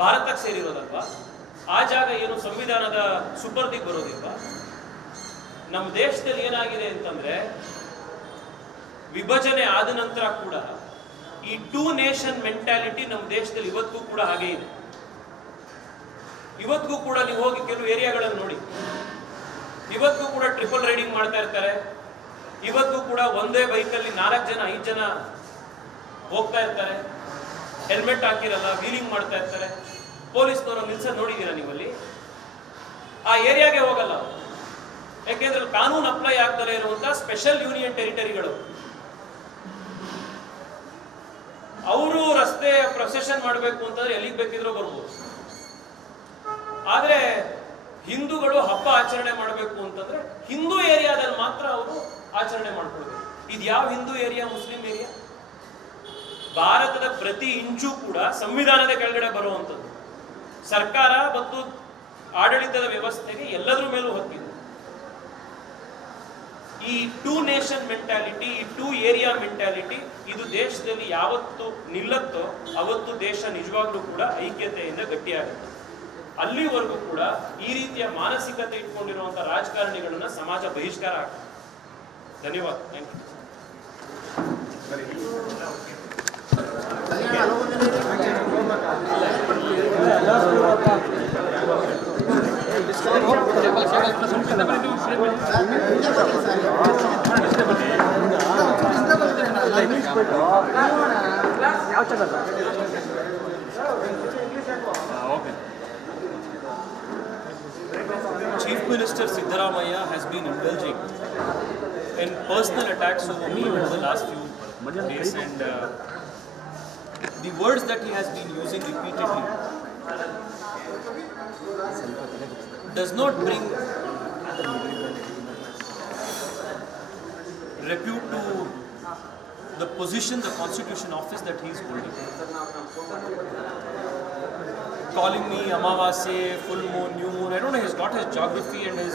ಭಾರತಕ್ಕೆ ಸೇರಿರೋದಲ್ವಾ? ಆ ಜಾಗ ಏನು ಸಂವಿಧಾನದ ಸುಪರ್ದಿಗೆ ಬರೋದಿಲ್ವಾ? ನಮ್ಮ ದೇಶದಲ್ಲಿ ಏನಾಗಿದೆ ಅಂತಂದ್ರೆ, ವಿಭಜನೆ ಆದ ನಂತರ ಕೂಡ ಈ 2 ನೇಷನ್ ಮೆಂಟಾಲಿಟಿ ನಮ್ಮ ದೇಶದಲ್ಲಿ ಇವತ್ತಿಗೂ ಕೂಡ ಹಾಗೆ ಇದೆ. ಇವತ್ತಿಗೂ ಕೂಡ ನೀವು ಹೋಗಿ ಕೆಲವು ಏರಿಯಾಗಳನ್ನು ನೋಡಿ, ಇವತ್ತಿಗೂ ಕೂಡ ಟ್ರಿಪಲ್ ರೈಡಿಂಗ್ ಮಾಡ್ತಾ ಇರ್ತಾರೆ. ಇವತ್ತಿಗೂ ಕೂಡ ಒಂದೇ ಬೈಕಲ್ಲಿ 4 ಜನ 5 ಜನ ಹೋಗ್ತಾ ಇರ್ತಾರೆ. ಹೆಲ್ಮೆಟ್ ಹಾಕಿರಲ್ಲ, ವೀಲಿಂಗ್ ಮಾಡ್ತಾ ಇರ್ತಾರೆ. ಪೊಲೀಸ್ನವರು ನಿಲ್ಸ ನೋಡಿದೀರಾ ನೀವಲ್ಲಿ? ಆ ಏರಿಯಾಗೆ ಹೋಗಲ್ಲ, ಯಾಕೆಂದ್ರೆ ಕಾನೂನು ಅಪ್ಲೈ ಆಗ್ತಾರೆ ಇರುವಂತ ಸ್ಪೆಷಲ್ ಯೂನಿಯನ್ ಟೆರಿಟರಿಗಳು. ಅವರು ರಸ್ತೆ ಪ್ರೊಸೆಷನ್ ಮಾಡಬೇಕು ಅಂತಂದ್ರೆ ಎಲ್ಲಿಗೆ ಬೇಕಿದ್ರೂ ಬರ್ಬೋದು. ಆದ್ರೆ ಹಿಂದೂಗಳು ಹಬ್ಬ ಆಚರಣೆ ಮಾಡಬೇಕು ಅಂತಂದ್ರೆ ಹಿಂದೂ ಏರಿಯಾದಲ್ಲಿ ಮಾತ್ರ ಅವರು ಆಚರಣೆ ಮಾಡ್ಕೊಳ್ಬೇಕು. ಇದು ಯಾವ ಹಿಂದೂ ಏರಿಯಾ, ಮುಸ್ಲಿಂ ಏರಿಯಾ? ಭಾರತದ ಪ್ರತಿ ಇಂಚು ಕೂಡ ಸಂವಿಧಾನದ ಕೆಳಗಡೆ ಬರುವಂಥದ್ದು. ಸರ್ಕಾರ ಮತ್ತು ಆಡಳಿತದ ವ್ಯವಸ್ಥೆಗೆ ಎಲ್ಲದರ ಮೇಲೂ ಹಕ್ಕಿದೆ. ಈ 2 ನೇಷನ್ ಮೆಂಟಾಲಿಟಿ, ಈ 2 ಏರಿಯಾ ಮೆಂಟಾಲಿಟಿ ಇದು ದೇಶದಲ್ಲಿ ಯಾವತ್ತು ನಿಲ್ಲತ್ತೋ ಅವತ್ತು ದೇಶ ನಿಜವಾಗ್ಲೂ ಕೂಡ ಐಕ್ಯತೆಯಿಂದ ಗಟ್ಟಿಯಾಗುತ್ತೆ. ಅಲ್ಲಿವರೆಗೂ ಕೂಡ ಈ ರೀತಿಯ ಮಾನಸಿಕತೆ ಇಟ್ಕೊಂಡಿರುವಂತಹ ರಾಜಕಾರಣಿಗಳನ್ನ ಸಮಾಜ ಬಹಿಷ್ಕಾರ ಆಗ್ತದೆ. ಧನ್ಯವಾದ. Thank Chief Minister Siddaramaiah has been indulging in personal attacks over me over the last few days, and the words that he has been using repeatedly does not bring repute to the position, the constitution office that he is holding. Calling me Amavasya, full moon, new moon, I don't know, he's got his geography and his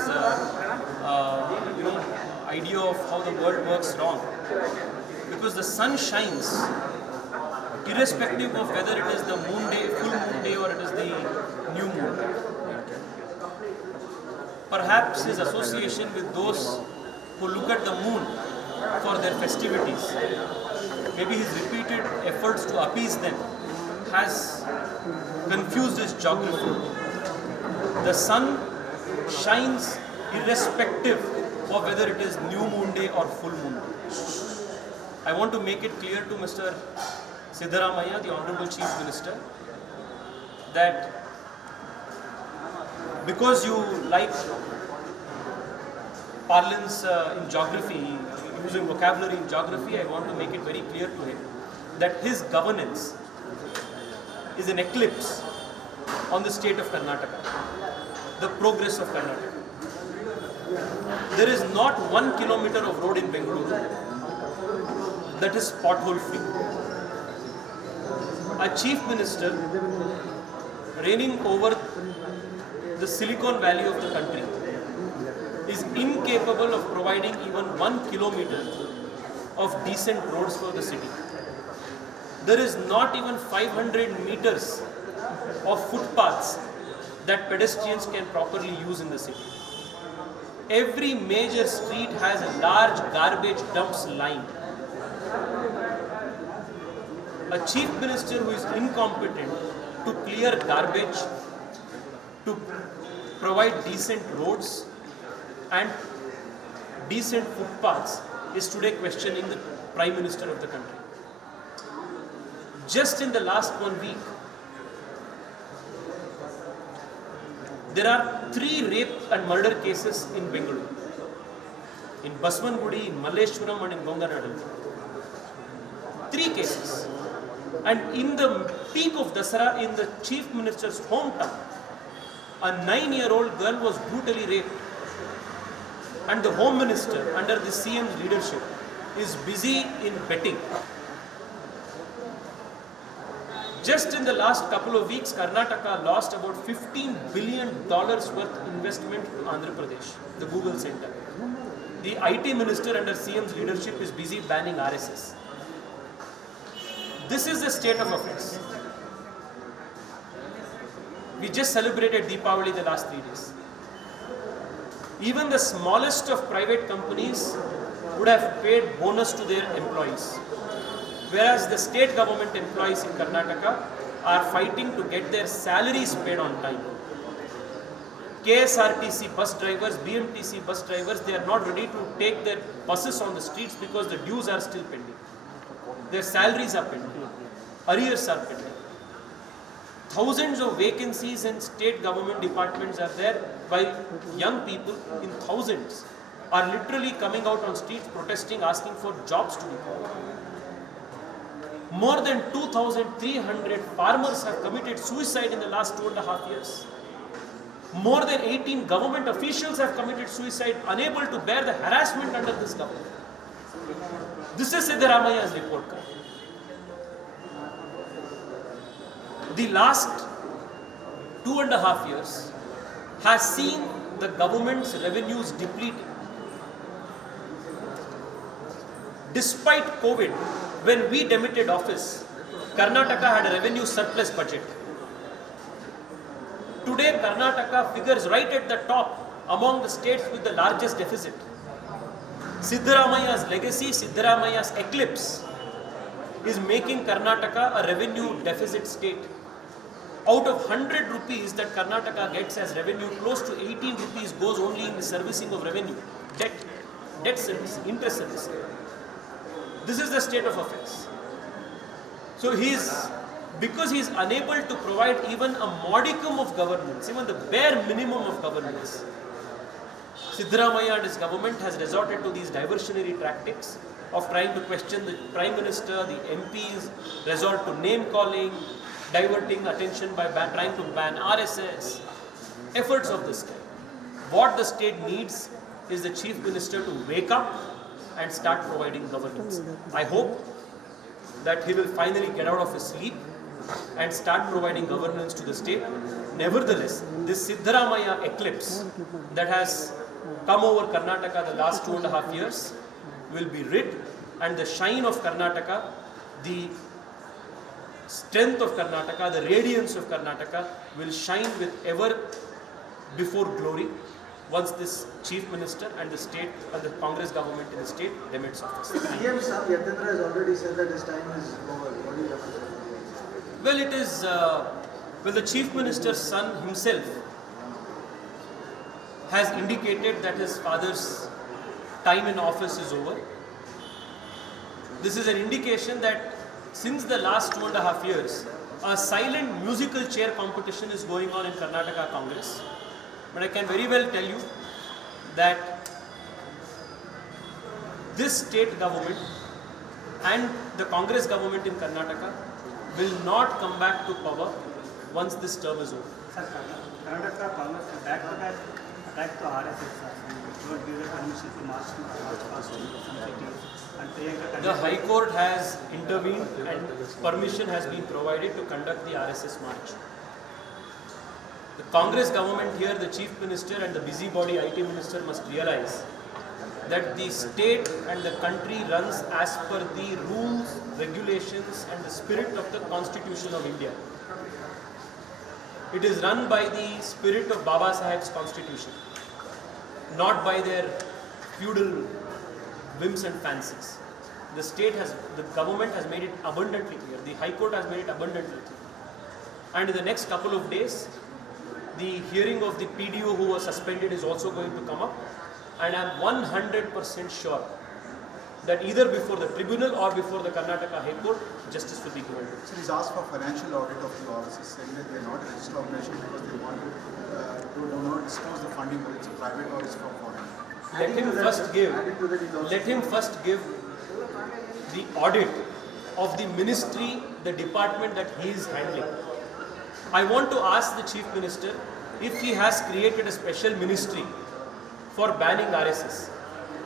idea of how the world works wrong. Because the sun shines irrespective of whether it is the moon day, full moon day, or it is the new moon. Perhaps his association with those who look at the moon for their festivities, maybe his repeated efforts to appease them, has confused his geography. The sun shines irrespective of whether it is new moon day or full moon day. I want to make it clear to Mr. Siddaramaiah, the Honorable Chief Minister, that because you like parlance in geography, using vocabulary in geography, I want to make it very clear to him that his governance is an eclipse on the state of Karnataka, the progress of Karnataka. There is not 1 kilometer of road in Bengaluru that is pothole free. A chief minister reigning over the Silicon Valley of the country is incapable of providing even 1 kilometer of decent roads for the city. There is not even 500 meters of footpaths that pedestrians can properly use in the city. Every major street has large garbage dumps lined. A chief minister who is incompetent to clear garbage, to provide decent roads and decent footpaths is today questioning the Prime Minister of the country. Just in the last 1 week, there are 3 rape and murder cases in Bengaluru, in Baswangudi, in Malleshwaram and in Gonganadu. 3 cases. And in the peak of Dasara, in the Chief Minister's hometown, a 9-year-old girl was brutally raped. And the Home Minister, under the CM's leadership, is busy in betting. Just in the last couple of weeks, Karnataka lost about $15 billion worth investment to Andhra Pradesh, the Google Center. The IT Minister under CM's leadership is busy banning RSS. This is the state of affairs. We just celebrated Deepavali the last 3 days. Even the smallest of private companies would have paid bonus to their employees. Whereas the state government employees in Karnataka are fighting to get their salaries paid on time. KSRTC bus drivers, BMTC bus drivers, they are not ready to take their buses on the streets because the dues are still pending. Their salaries are pending. Arrears are pending. Thousands of vacancies in state government departments are there, while young people in thousands are literally coming out on streets protesting, asking for jobs to be provided. More than 2,300 farmers have committed suicide in the last 2.5 years. More than 18 government officials have committed suicide, unable to bear the harassment under this government. This is Siddaramaiah's report card. The last 2.5 years has seen the government's revenues depleting. Despite COVID, when we demitted office, Karnataka had a revenue surplus budget. Today, Karnataka figures right at the top among the states with the largest deficit. Siddaramaiah's legacy, Siddaramaiah's eclipse, is making Karnataka a revenue deficit state. Out of 100 rupees that Karnataka gets as revenue, close to 18 rupees goes only in the servicing of revenue, debt service, interest service. This is the state of affairs. So because he is unable to provide even a modicum of governance, even the bare minimum of governance, Siddaramaiah and his government has resorted to these diversionary tactics of trying to question the Prime Minister, the MPs, resort to name calling, diverting attention by trying to ban RSS, efforts of this kind. What the state needs is the chief minister to wake up and start providing governance. I hope that he will finally get out of his sleep and start providing governance to the state. Nevertheless, this Siddaramaiah eclipse that has come over Karnataka the last 2.5 years will be rid, and the shine of Karnataka, the strength of Karnataka, the radiance of Karnataka will shine with ever before glory once this chief minister and the state and the Congress government in the state demits office. CM Yatendra has already said that his time is over. What do you have to say? Well, it is, the chief minister's son himself has indicated that his father's time in office is over. This is an indication that since the last 2.5 years, a silent musical chair competition is going on in Karnataka Congress. But I can very well tell you that this state government and the Congress government in Karnataka will not come back to power once this term is over. Sir, Karnataka Congress back-to-back attack to RSS, sir. Don't give the permission to march past some cities. And Priyanka The High Court has intervened and permission has been provided to conduct the RSS march. The Congress government here, the Chief Minister and the busybody IT Minister must realize that the state and the country runs as per the rules, regulations and the spirit of the Constitution of India. It is run by the spirit of Baba Saheb's Constitution, not by their feudal whims and fancies. The government has made it abundantly clear. The High Court has made it abundantly clear. And in the next couple of days, the hearing of the PDO who was suspended is also going to come up, and I am 100% sure that either before the tribunal or before the Karnataka High Court, justice will be given. So he's asked for financial audit of the RSS, saying that they are not a registered organization because they want to do not disclose the funding, whether it's private or it's from foreign. Let him first give the audit of the ministry, the department that he is handling. I want to ask the Chief Minister if he has created a special ministry for banning RSS,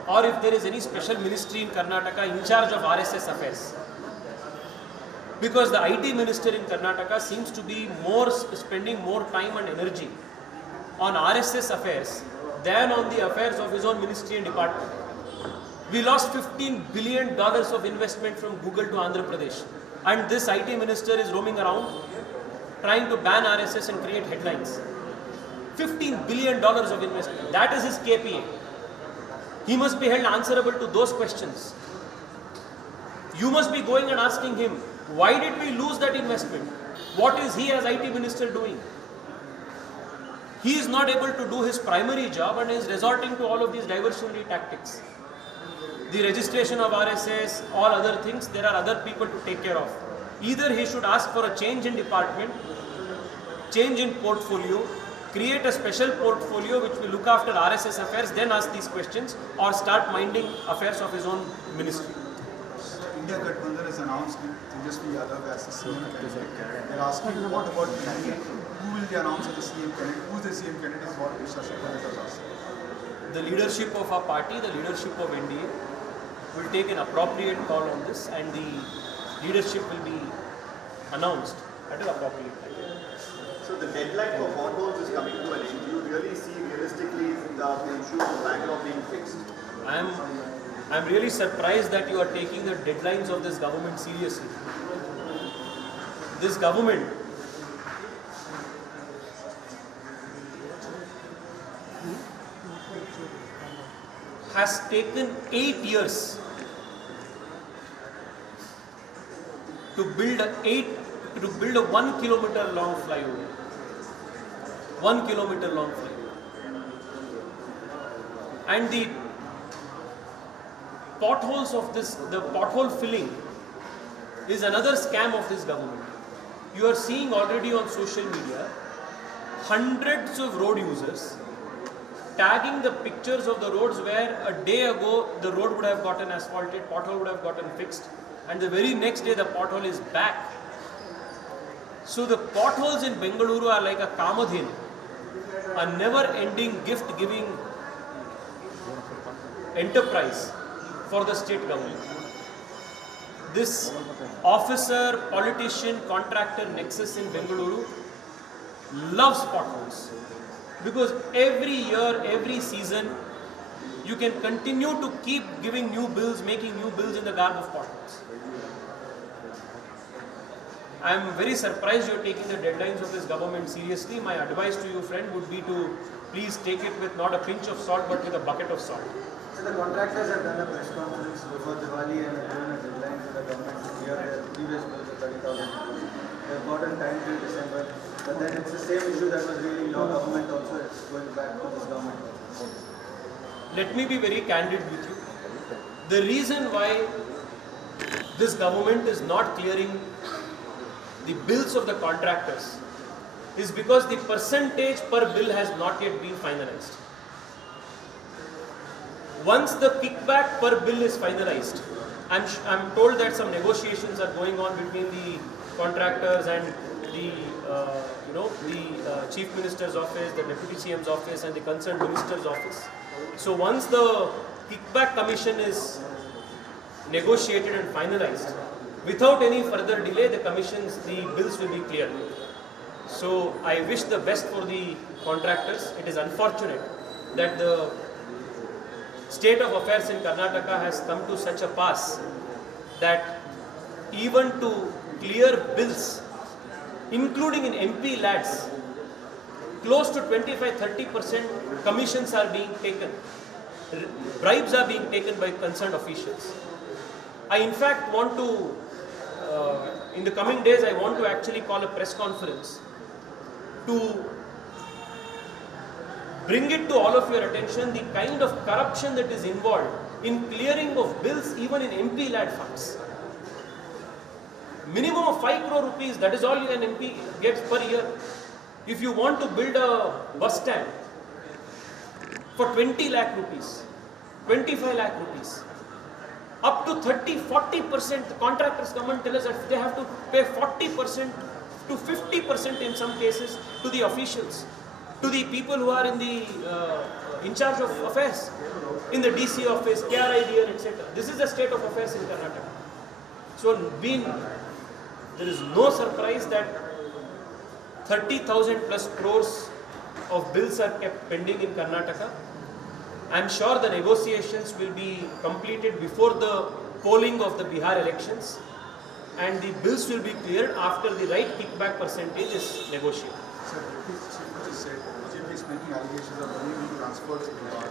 or if there is any special ministry in Karnataka in charge of RSS affairs. Because the IT Minister in Karnataka seems to be spending more time and energy on RSS affairs than on the affairs of his own ministry and department. We lost $15 billion of investment from Google to Andhra Pradesh, and this IT Minister is roaming around trying to ban RSS and create headlines. $15 billion of investment, that is his KPA. He must be held answerable to those questions. You must be going and asking him, why did we lose that investment? What is he as IT Minister doing? He is not able to do his primary job and is resorting to all of these diversionary tactics. The registration of RSS, all other things, there are other people to take care of. Either he should ask for a change in department, change in portfolio, create a special portfolio which will look after RSS affairs, then ask these questions, or start minding affairs of his own ministry. India Gathbandhan has announced Tejasvi Yadav as the CM candidate. They're asking what about India? Who will be announced as the CM candidate? Who is the CM candidate is what Shashi Tharoor has asked. The leadership of our party, the leadership of NDA will take an appropriate call on this, and the leadership will be announced at an appropriate time. So the deadline for potholes is coming to an end. Do you really see realistically the issue of Bangalore being fixed? I'm really surprised that you are taking the deadlines of this government seriously. This government has taken 8 years to build a 1 kilometer long flyover. 1 kilometer long flyover. And the potholes of this, the pothole filling is another scam of this government. You are seeing already on social media hundreds of road users tagging the pictures of the roads where a day ago the road would have gotten asphalted, pothole would have gotten fixed, and the very next day the pothole is back. So the potholes in Bengaluru are like a kamadhin, a never-ending gift-giving enterprise for the state government. This officer, politician, contractor nexus in Bengaluru loves potholes because every year, every season, you can continue to keep giving new bills, making new bills in the garb of potholes. I am very surprised you are taking the deadlines of this government seriously. My advice to you, friend, would be to please take it with not a pinch of salt but with a bucket of salt. So the contractors have done a press conference before Diwali and have given a deadline to the government to clear their previous bills of 30,000 crores. They have gotten time till December, but then it's the same issue that was really your government also. It's going back to this government. Let me be very candid with you. The reason why this government is not clearing the bills of the contractors is because the percentage per bill has not yet been finalized. Once the kickback per bill is finalized, I'm told that some negotiations are going on between the contractors and the Chief Minister's office, the Deputy CM's office and the concerned Minister's office. So once the kickback commission is negotiated and finalized, without any further delay, the bills will be cleared. So I wish the best for the contractors. It is unfortunate that the state of affairs in Karnataka has come to such a pass that even to clear bills, including in MP lads, close to 25-30% commissions are being taken. Bribes are being taken by concerned officials. I in fact want to, in the coming days, I want to actually call a press conference to bring it to all of your attention the kind of corruption that is involved in clearing of bills even in MP lad funds. Minimum of 5 crore rupees, that is all an MP gets per year. If you want to build a bus stand for 20 lakh rupees, 25 lakh rupees, up to 30-40%, the contractors come and tell us that they have to pay 40% to 50% in some cases to the officials, to the people who are in the in charge of affairs, in the DC office, KRIDL, etc. This is the state of affairs in Karnataka. So there is no surprise that 30,000 plus crores of bills are kept pending in Karnataka. I am sure the negotiations will be completed before the polling of the Bihar elections, and the bills will be cleared after the right kickback percentage is negotiated. Sir, you just said BJP is making allegations of money being transferred to Bihar,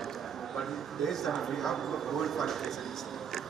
but there is that we have to go and file a case against them.